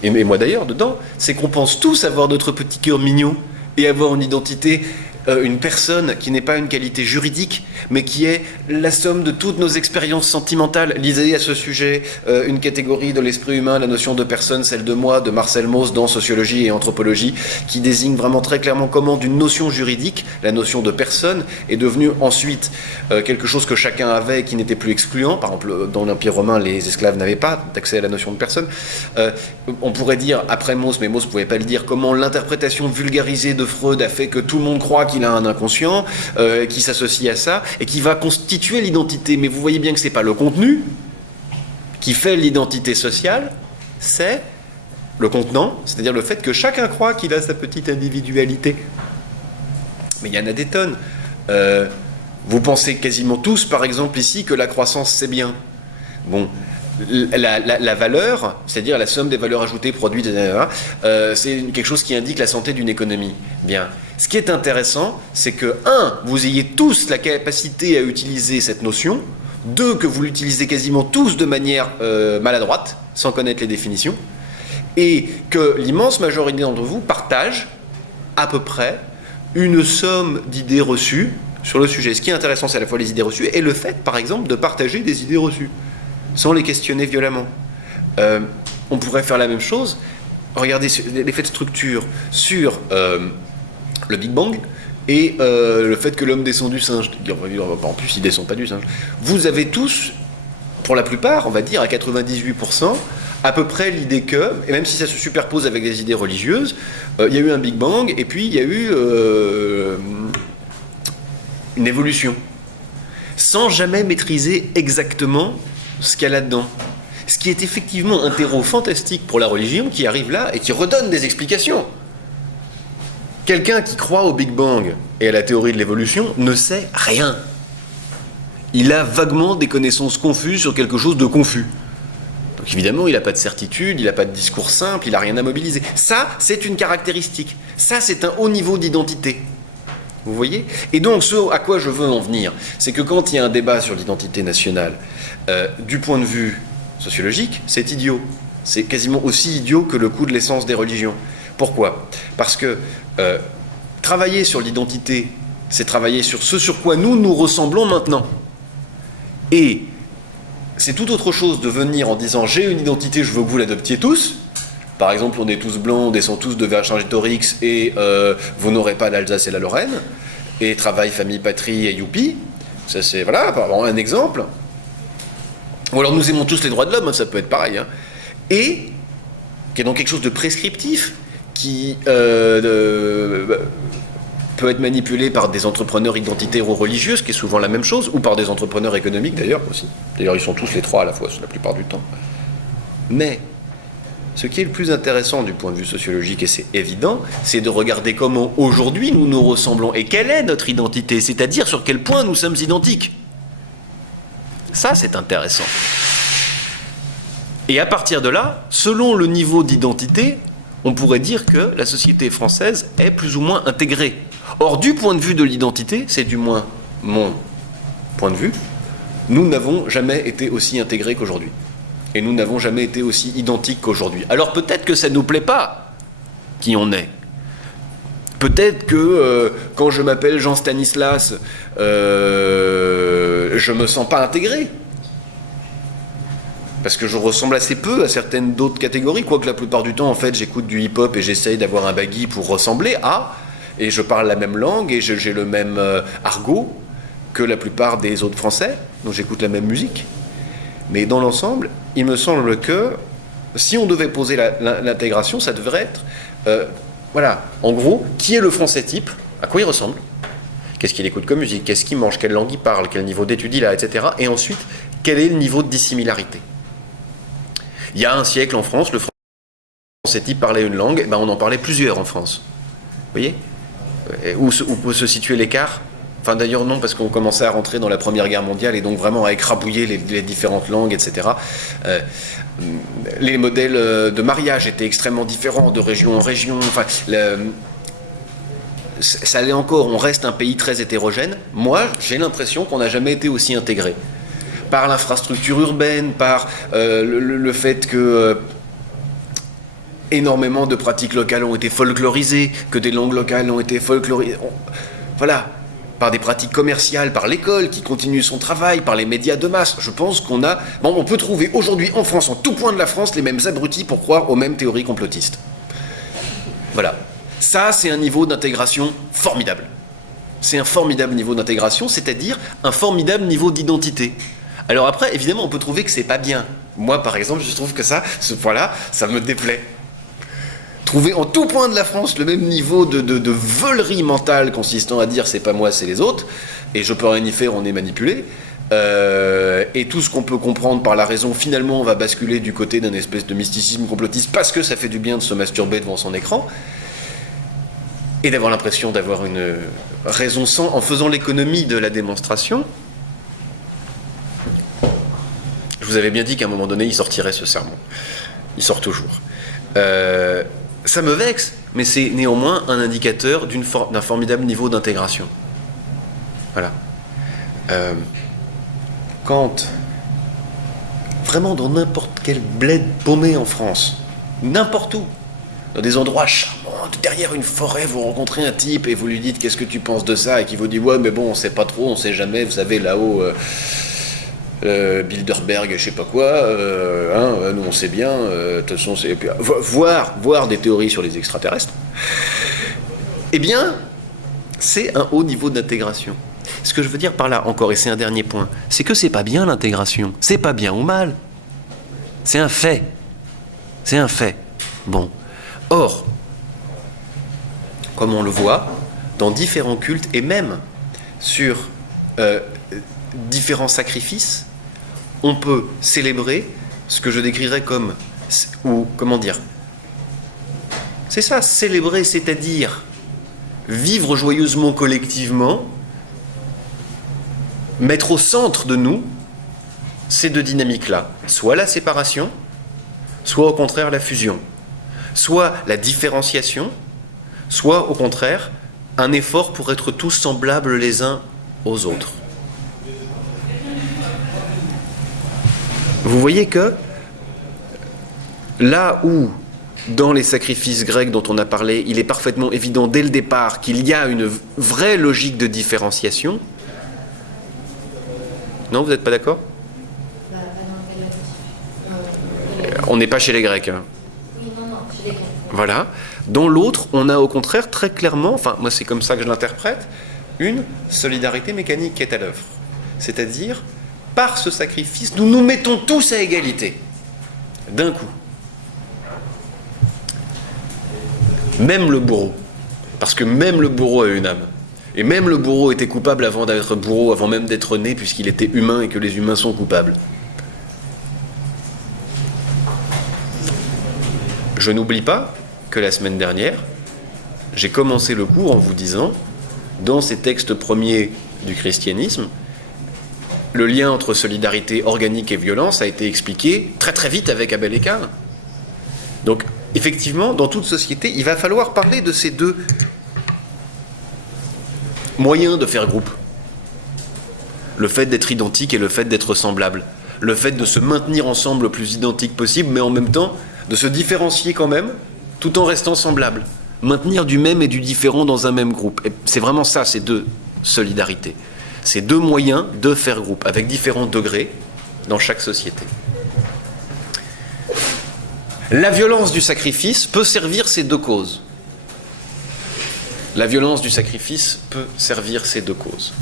et moi d'ailleurs, dedans, c'est qu'on pense tous avoir notre petit cœur mignon, et avoir une identité, une personne qui n'est pas une qualité juridique, mais qui est la somme de toutes nos expériences sentimentales. Lisez à ce sujet une catégorie de l'esprit humain, la notion de personne, celle de moi, de Marcel Mauss dans Sociologie et Anthropologie, qui désigne vraiment très clairement comment d'une notion juridique, la notion de personne, est devenue ensuite quelque chose que chacun avait et qui n'était plus excluant. Par exemple, dans l'Empire romain, les esclaves n'avaient pas d'accès à la notion de personne. On pourrait dire, après Mauss, mais Mauss ne pouvait pas le dire, comment l'interprétation vulgarisée de Freud a fait que tout le monde croit qu'il a un inconscient, qui s'associe à ça, et qui va constituer l'identité. Mais vous voyez bien que ce n'est pas le contenu qui fait l'identité sociale, c'est le contenant, c'est-à-dire le fait que chacun croit qu'il a sa petite individualité. Mais il y en a des tonnes. Vous pensez quasiment tous, par exemple ici, que la croissance c'est bien. Bon, la valeur, c'est-à-dire la somme des valeurs ajoutées produites, c'est quelque chose qui indique la santé d'une économie. Bien. Ce qui est intéressant, c'est que, vous ayez tous la capacité à utiliser cette notion, 2, que vous l'utilisez quasiment tous de manière maladroite, sans connaître les définitions, et que l'immense majorité d'entre vous partagent à peu près une somme d'idées reçues sur le sujet. Ce qui est intéressant, c'est à la fois les idées reçues et le fait, par exemple, de partager des idées reçues, sans les questionner violemment. On pourrait faire la même chose. Regardez l'effet de structure sur le Big Bang et le fait que l'homme descend du singe. En plus, il ne descend pas du singe. Vous avez tous, pour la plupart, on va dire à 98%, à peu près l'idée que, et même si ça se superpose avec des idées religieuses, il y a eu un Big Bang et puis il y a eu une évolution, sans jamais maîtriser exactement ce qu'il y a là-dedans. Ce qui est effectivement un terreau fantastique pour la religion qui arrive là et qui redonne des explications. Quelqu'un qui croit au Big Bang et à la théorie de l'évolution ne sait rien. Il a vaguement des connaissances confuses sur quelque chose de confus. Donc évidemment, il n'a pas de certitude, il n'a pas de discours simple, il n'a rien à mobiliser. Ça, c'est une caractéristique. Ça, c'est un haut niveau d'identité. Vous voyez ? Et donc, ce à quoi je veux en venir, c'est que quand il y a un débat sur l'identité nationale, du point de vue sociologique, c'est idiot. C'est quasiment aussi idiot que le coût de l'essence des religions. Pourquoi ? Parce que travailler sur l'identité, c'est travailler sur ce sur quoi nous ressemblons maintenant. Et c'est tout autre chose de venir en disant « j'ai une identité, je veux que vous l'adoptiez tous ». Par exemple, on est tous blancs, on descend tous de Vercingétorix et vous n'aurez pas l'Alsace et la Lorraine. Et travail, famille, patrie et youpi. Ça, c'est voilà, un exemple. Ou alors nous aimons tous les droits de l'homme, ça peut être pareil. Hein. Et qui est donc quelque chose de prescriptif qui peut être manipulé par des entrepreneurs identitaires ou religieux, ce qui est souvent la même chose, ou par des entrepreneurs économiques d'ailleurs aussi. D'ailleurs, ils sont tous les trois à la fois, la plupart du temps. Mais ce qui est le plus intéressant du point de vue sociologique, et c'est évident, c'est de regarder comment aujourd'hui nous ressemblons et quelle est notre identité, c'est-à-dire sur quel point nous sommes identiques. Ça, c'est intéressant. Et à partir de là, selon le niveau d'identité, on pourrait dire que la société française est plus ou moins intégrée. Or, du point de vue de l'identité, c'est du moins mon point de vue, nous n'avons jamais été aussi intégrés qu'aujourd'hui. Et nous n'avons jamais été aussi identiques qu'aujourd'hui. Alors peut-être que ça ne nous plaît pas qui on est. Peut-être que quand je m'appelle Jean Stanislas, je me sens pas intégré. Parce que je ressemble assez peu à certaines d'autres catégories, quoique la plupart du temps, en fait, j'écoute du hip-hop et j'essaye d'avoir un baggy pour ressembler à, et je parle la même langue et j'ai le même argot que la plupart des autres Français, donc j'écoute la même musique. Mais dans l'ensemble, il me semble que si on devait poser l'intégration, ça devrait être, voilà, en gros, qui est le Français type, à quoi il ressemble, qu'est-ce qu'il écoute comme musique, qu'est-ce qu'il mange, quelle langue il parle, quel niveau d'études il a, etc. Et ensuite, quel est le niveau de dissimilarité. Il y a un siècle en France, le Français type parlait une langue, ben on en parlait plusieurs en France. Vous voyez ? Où peut se situer l'écart ? Enfin d'ailleurs non, parce qu'on commençait à rentrer dans la Première Guerre mondiale et donc vraiment à écrabouiller les différentes langues, etc. Les modèles de mariage étaient extrêmement différents de région en région. Enfin, ça allait encore, on reste un pays très hétérogène. Moi, j'ai l'impression qu'on n'a jamais été aussi intégré. Par l'infrastructure urbaine, par le fait que énormément de pratiques locales ont été folklorisées, que des langues locales ont été folklorisées. Voilà. Par des pratiques commerciales, par l'école qui continue son travail, par les médias de masse. Je pense qu'on a... Bon, on peut trouver aujourd'hui en France, en tout point de la France, les mêmes abrutis pour croire aux mêmes théories complotistes. Voilà. Ça, c'est un niveau d'intégration formidable. C'est un formidable niveau d'intégration, c'est-à-dire un formidable niveau d'identité. Alors après, évidemment, on peut trouver que c'est pas bien. Moi, par exemple, je trouve que ça, ce point-là, ça me déplaît. Trouver en tout point de la France le même niveau de veulerie mentale consistant à dire c'est pas moi, c'est les autres, et je peux rien y faire, on est manipulé, et tout ce qu'on peut comprendre par la raison, finalement on va basculer du côté d'un espèce de mysticisme complotiste parce que ça fait du bien de se masturber devant son écran, et d'avoir l'impression d'avoir une raison en faisant l'économie de la démonstration. Je vous avez bien dit qu'à un moment donné, il sortirait ce sermon. Il sort toujours. Ça me vexe, mais c'est néanmoins un indicateur d'un formidable niveau d'intégration. Voilà. Quand, vraiment dans n'importe quel bled paumé en France, n'importe où, dans des endroits charmants, derrière une forêt, vous rencontrez un type et vous lui dites qu'est-ce que tu penses de ça, et qui vous dit ouais mais bon on sait pas trop, on sait jamais, vous savez là-haut Bilderberg, je sais pas quoi, nous on sait bien, de toute façon c'est voir des théories sur les extraterrestres. Eh bien, c'est un haut niveau d'intégration. Ce que je veux dire par là encore, et c'est un dernier point, c'est que c'est pas bien l'intégration, c'est pas bien ou mal, c'est un fait, c'est un fait. Bon. Or, comme on le voit, dans différents cultes et même sur différents sacrifices, on peut célébrer ce que je décrirais comme, ou comment dire, c'est ça, célébrer, c'est-à-dire vivre joyeusement collectivement, mettre au centre de nous ces deux dynamiques-là, soit la séparation, soit au contraire la fusion. Soit la différenciation, soit au contraire un effort pour être tous semblables les uns aux autres. Vous voyez que là où, dans les sacrifices grecs dont on a parlé, il est parfaitement évident dès le départ qu'il y a une vraie logique de différenciation. Non, vous n'êtes pas d'accord ? On n'est pas chez les Grecs. Hein. Voilà. Dans l'autre, on a au contraire très clairement, enfin moi c'est comme ça que je l'interprète, une solidarité mécanique qui est à l'œuvre. C'est-à-dire, par ce sacrifice, nous nous mettons tous à égalité, d'un coup. Même le bourreau. Parce que même le bourreau a une âme. Et même le bourreau était coupable avant d'être bourreau, avant même d'être né, puisqu'il était humain et que les humains sont coupables. Je n'oublie pas que la semaine dernière, j'ai commencé le cours en vous disant, dans ces textes premiers du christianisme, le lien entre solidarité organique et violence a été expliqué très très vite avec Abel et Caïn. Donc, effectivement, dans toute société, il va falloir parler de ces deux moyens de faire groupe. Le fait d'être identique et le fait d'être semblable. Le fait de se maintenir ensemble le plus identique possible, mais en même temps, de se différencier quand même, tout en restant semblable. Maintenir du même et du différent dans un même groupe. Et c'est vraiment ça, ces deux solidarités. Ces deux moyens de faire groupe, avec différents degrés dans chaque société. La violence du sacrifice peut servir ces deux causes. La violence du sacrifice peut servir ces deux causes.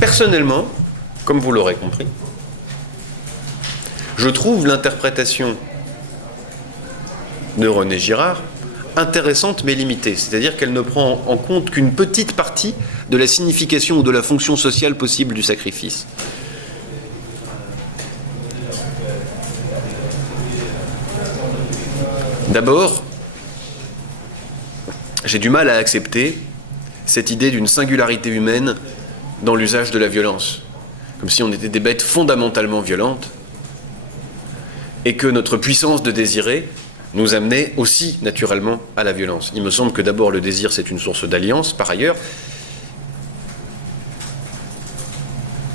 Personnellement, comme vous l'aurez compris, je trouve l'interprétation de René Girard intéressante mais limitée, c'est-à-dire qu'elle ne prend en compte qu'une petite partie de la signification ou de la fonction sociale possible du sacrifice. D'abord, j'ai du mal à accepter cette idée d'une singularité humaine dans l'usage de la violence, comme si on était des bêtes fondamentalement violentes, et que notre puissance de désirer nous amenait aussi naturellement à la violence. Il me semble que d'abord le désir c'est une source d'alliance, par ailleurs,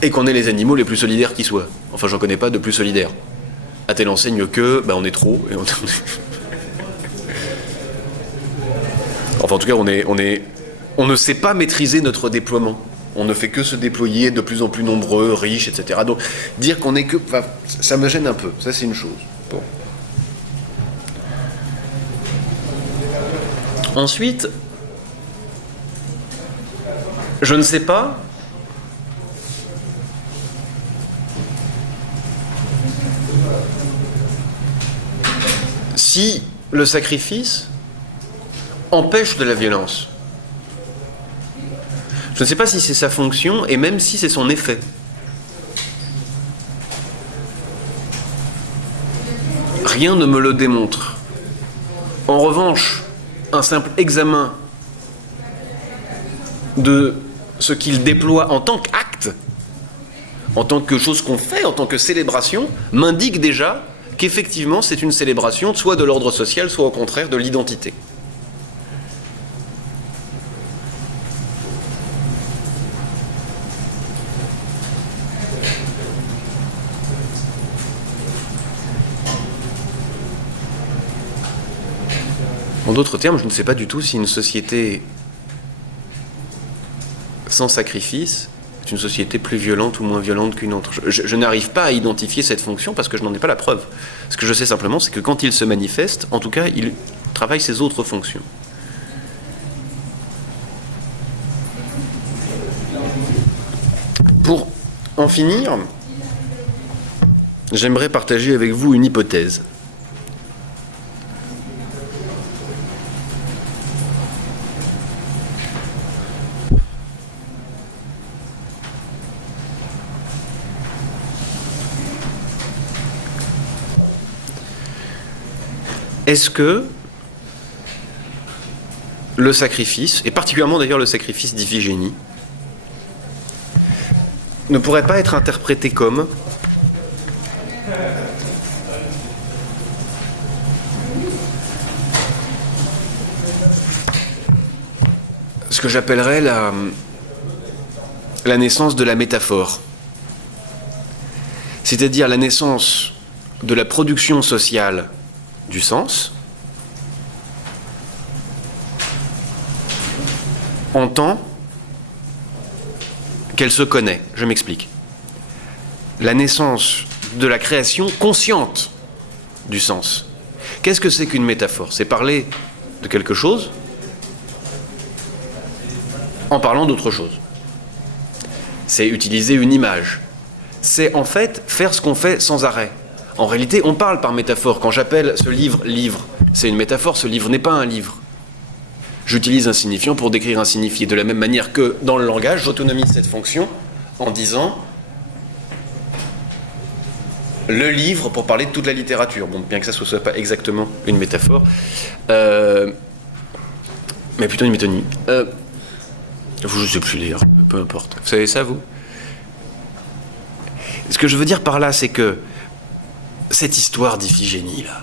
et qu'on est les animaux les plus solidaires qui soient. Enfin, j'en connais pas de plus solidaires. À telle enseigne que, on est trop, et enfin, en tout cas, on ne sait pas maîtriser notre déploiement. On ne fait que se déployer de plus en plus nombreux, riches, etc. Donc, dire qu'on est que... Enfin, ça me gêne un peu. Ça, c'est une chose. Bon. Ensuite, je ne sais pas si le sacrifice empêche de la violence. Je ne sais pas si c'est sa fonction et même si c'est son effet. Rien ne me le démontre. En revanche, un simple examen de ce qu'il déploie en tant qu'acte, en tant que chose qu'on fait, en tant que célébration, m'indique déjà qu'effectivement c'est une célébration soit de l'ordre social, soit au contraire de l'identité. En d'autres termes, je ne sais pas du tout si une société sans sacrifice est une société plus violente ou moins violente qu'une autre. Je n'arrive pas à identifier cette fonction parce que je n'en ai pas la preuve. Ce que je sais simplement, c'est que quand il se manifeste, en tout cas, il travaille ses autres fonctions. Pour en finir, j'aimerais partager avec vous une hypothèse. Est-ce que le sacrifice, et particulièrement d'ailleurs le sacrifice d'Iphigénie, ne pourrait pas être interprété comme ce que j'appellerais la naissance de la métaphore, c'est-à-dire la naissance de la production sociale du sens, en tant qu'elle se connaît. Je m'explique. La naissance de la création consciente du sens. Qu'est-ce que c'est qu'une métaphore? C'est parler de quelque chose en parlant d'autre chose. C'est utiliser une image. C'est en fait faire ce qu'on fait sans arrêt. En réalité, on parle par métaphore. Quand j'appelle ce livre « livre », c'est une métaphore, ce livre n'est pas un livre. J'utilise un signifiant pour décrire un signifié. De la même manière que dans le langage, j'autonomise cette fonction en disant le livre pour parler de toute la littérature. Bon, bien que ça ne soit pas exactement une métaphore, mais plutôt une métonymie. Je ne sais plus lire, peu importe. Vous savez ça, vous? Ce que je veux dire par là, c'est que cette histoire d'Iphigénie, là,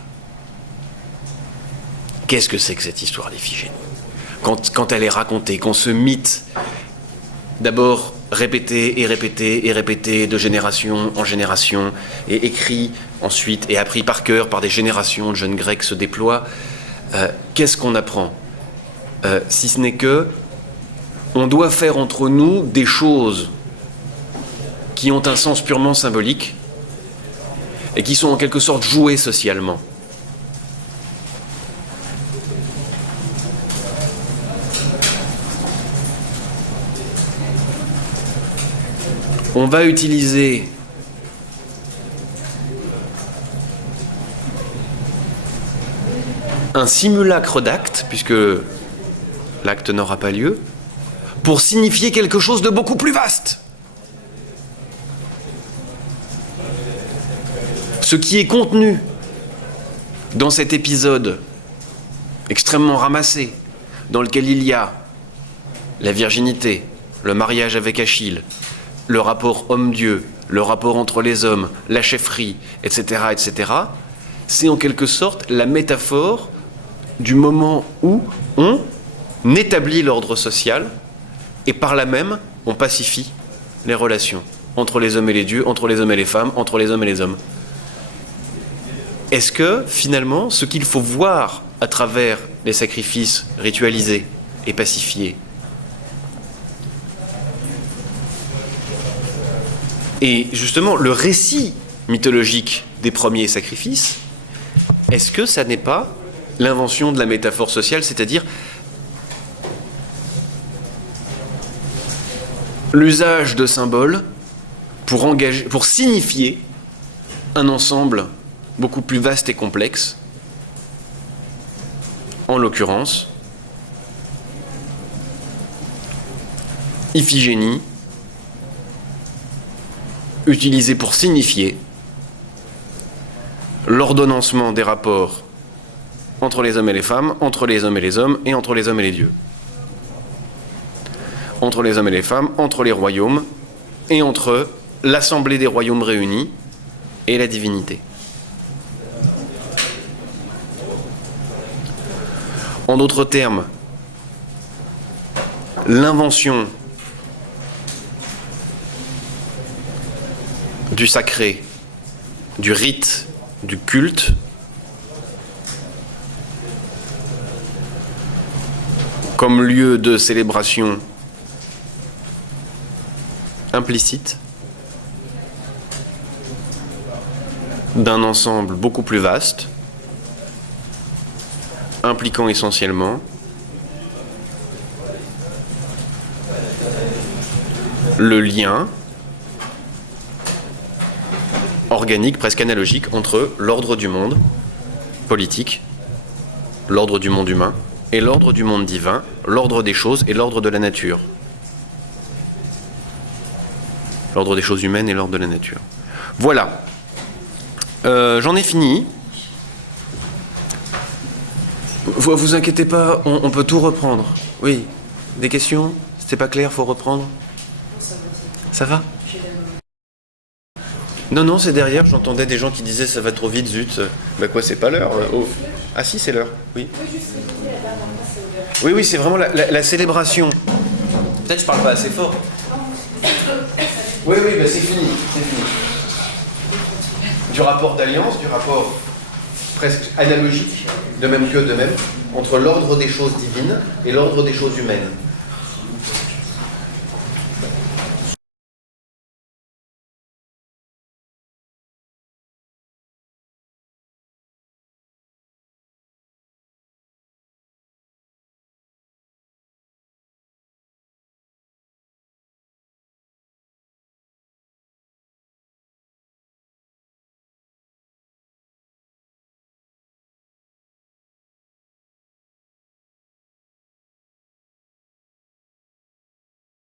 qu'est-ce que c'est que cette histoire d'Iphigénie? Quand elle est racontée, quand ce mythe, d'abord répété et répété et répété de génération en génération, et écrit ensuite et appris par cœur par des générations de jeunes Grecs se déploie, qu'est-ce qu'on apprend? Si ce n'est que on doit faire entre nous des choses qui ont un sens purement symbolique et qui sont en quelque sorte jouées socialement. On va utiliser un simulacre d'acte, puisque l'acte n'aura pas lieu, pour signifier quelque chose de beaucoup plus vaste. Ce qui est contenu dans cet épisode extrêmement ramassé, dans lequel il y a la virginité, le mariage avec Achille, le rapport homme-dieu, le rapport entre les hommes, la chefferie, etc., etc., c'est en quelque sorte la métaphore du moment où on établit l'ordre social et par là même, on pacifie les relations entre les hommes et les dieux, entre les hommes et les femmes, entre les hommes et les hommes. Est-ce que, finalement, ce qu'il faut voir à travers les sacrifices ritualisés et pacifiés et justement le récit mythologique des premiers sacrifices, est-ce que ça n'est pas l'invention de la métaphore sociale, c'est-à-dire l'usage de symboles pour signifier un ensemble beaucoup plus vaste et complexe, en l'occurrence Iphigénie, utilisée pour signifier l'ordonnancement des rapports entre les hommes et les femmes, entre les hommes et les hommes, et entre les hommes et les dieux. entre les hommes et les femmes, entre les royaumes, et entre l'assemblée des royaumes réunis et la divinité. En d'autres termes, l'invention du sacré, du rite, du culte, comme lieu de célébration implicite d'un ensemble beaucoup plus vaste, impliquant essentiellement le lien organique, presque analogique, entre l'ordre du monde politique, l'ordre du monde humain, et l'ordre du monde divin, l'ordre des choses et l'ordre de la nature. L'ordre des choses humaines et l'ordre de la nature. Voilà. J'en ai fini. Vous inquiétez pas, on peut tout reprendre. Oui. Des questions? C'était pas clair, faut reprendre? Ça va? Non, c'est derrière, j'entendais des gens qui disaient ça va trop vite, zut. Bah quoi, c'est pas l'heure? Oh. Ah si, c'est l'heure, oui. Oui, c'est vraiment la célébration. Peut-être je parle pas assez fort. Oui, bah c'est fini. Du rapport d'alliance, du rapport presque analogique, de même, entre l'ordre des choses divines et l'ordre des choses humaines.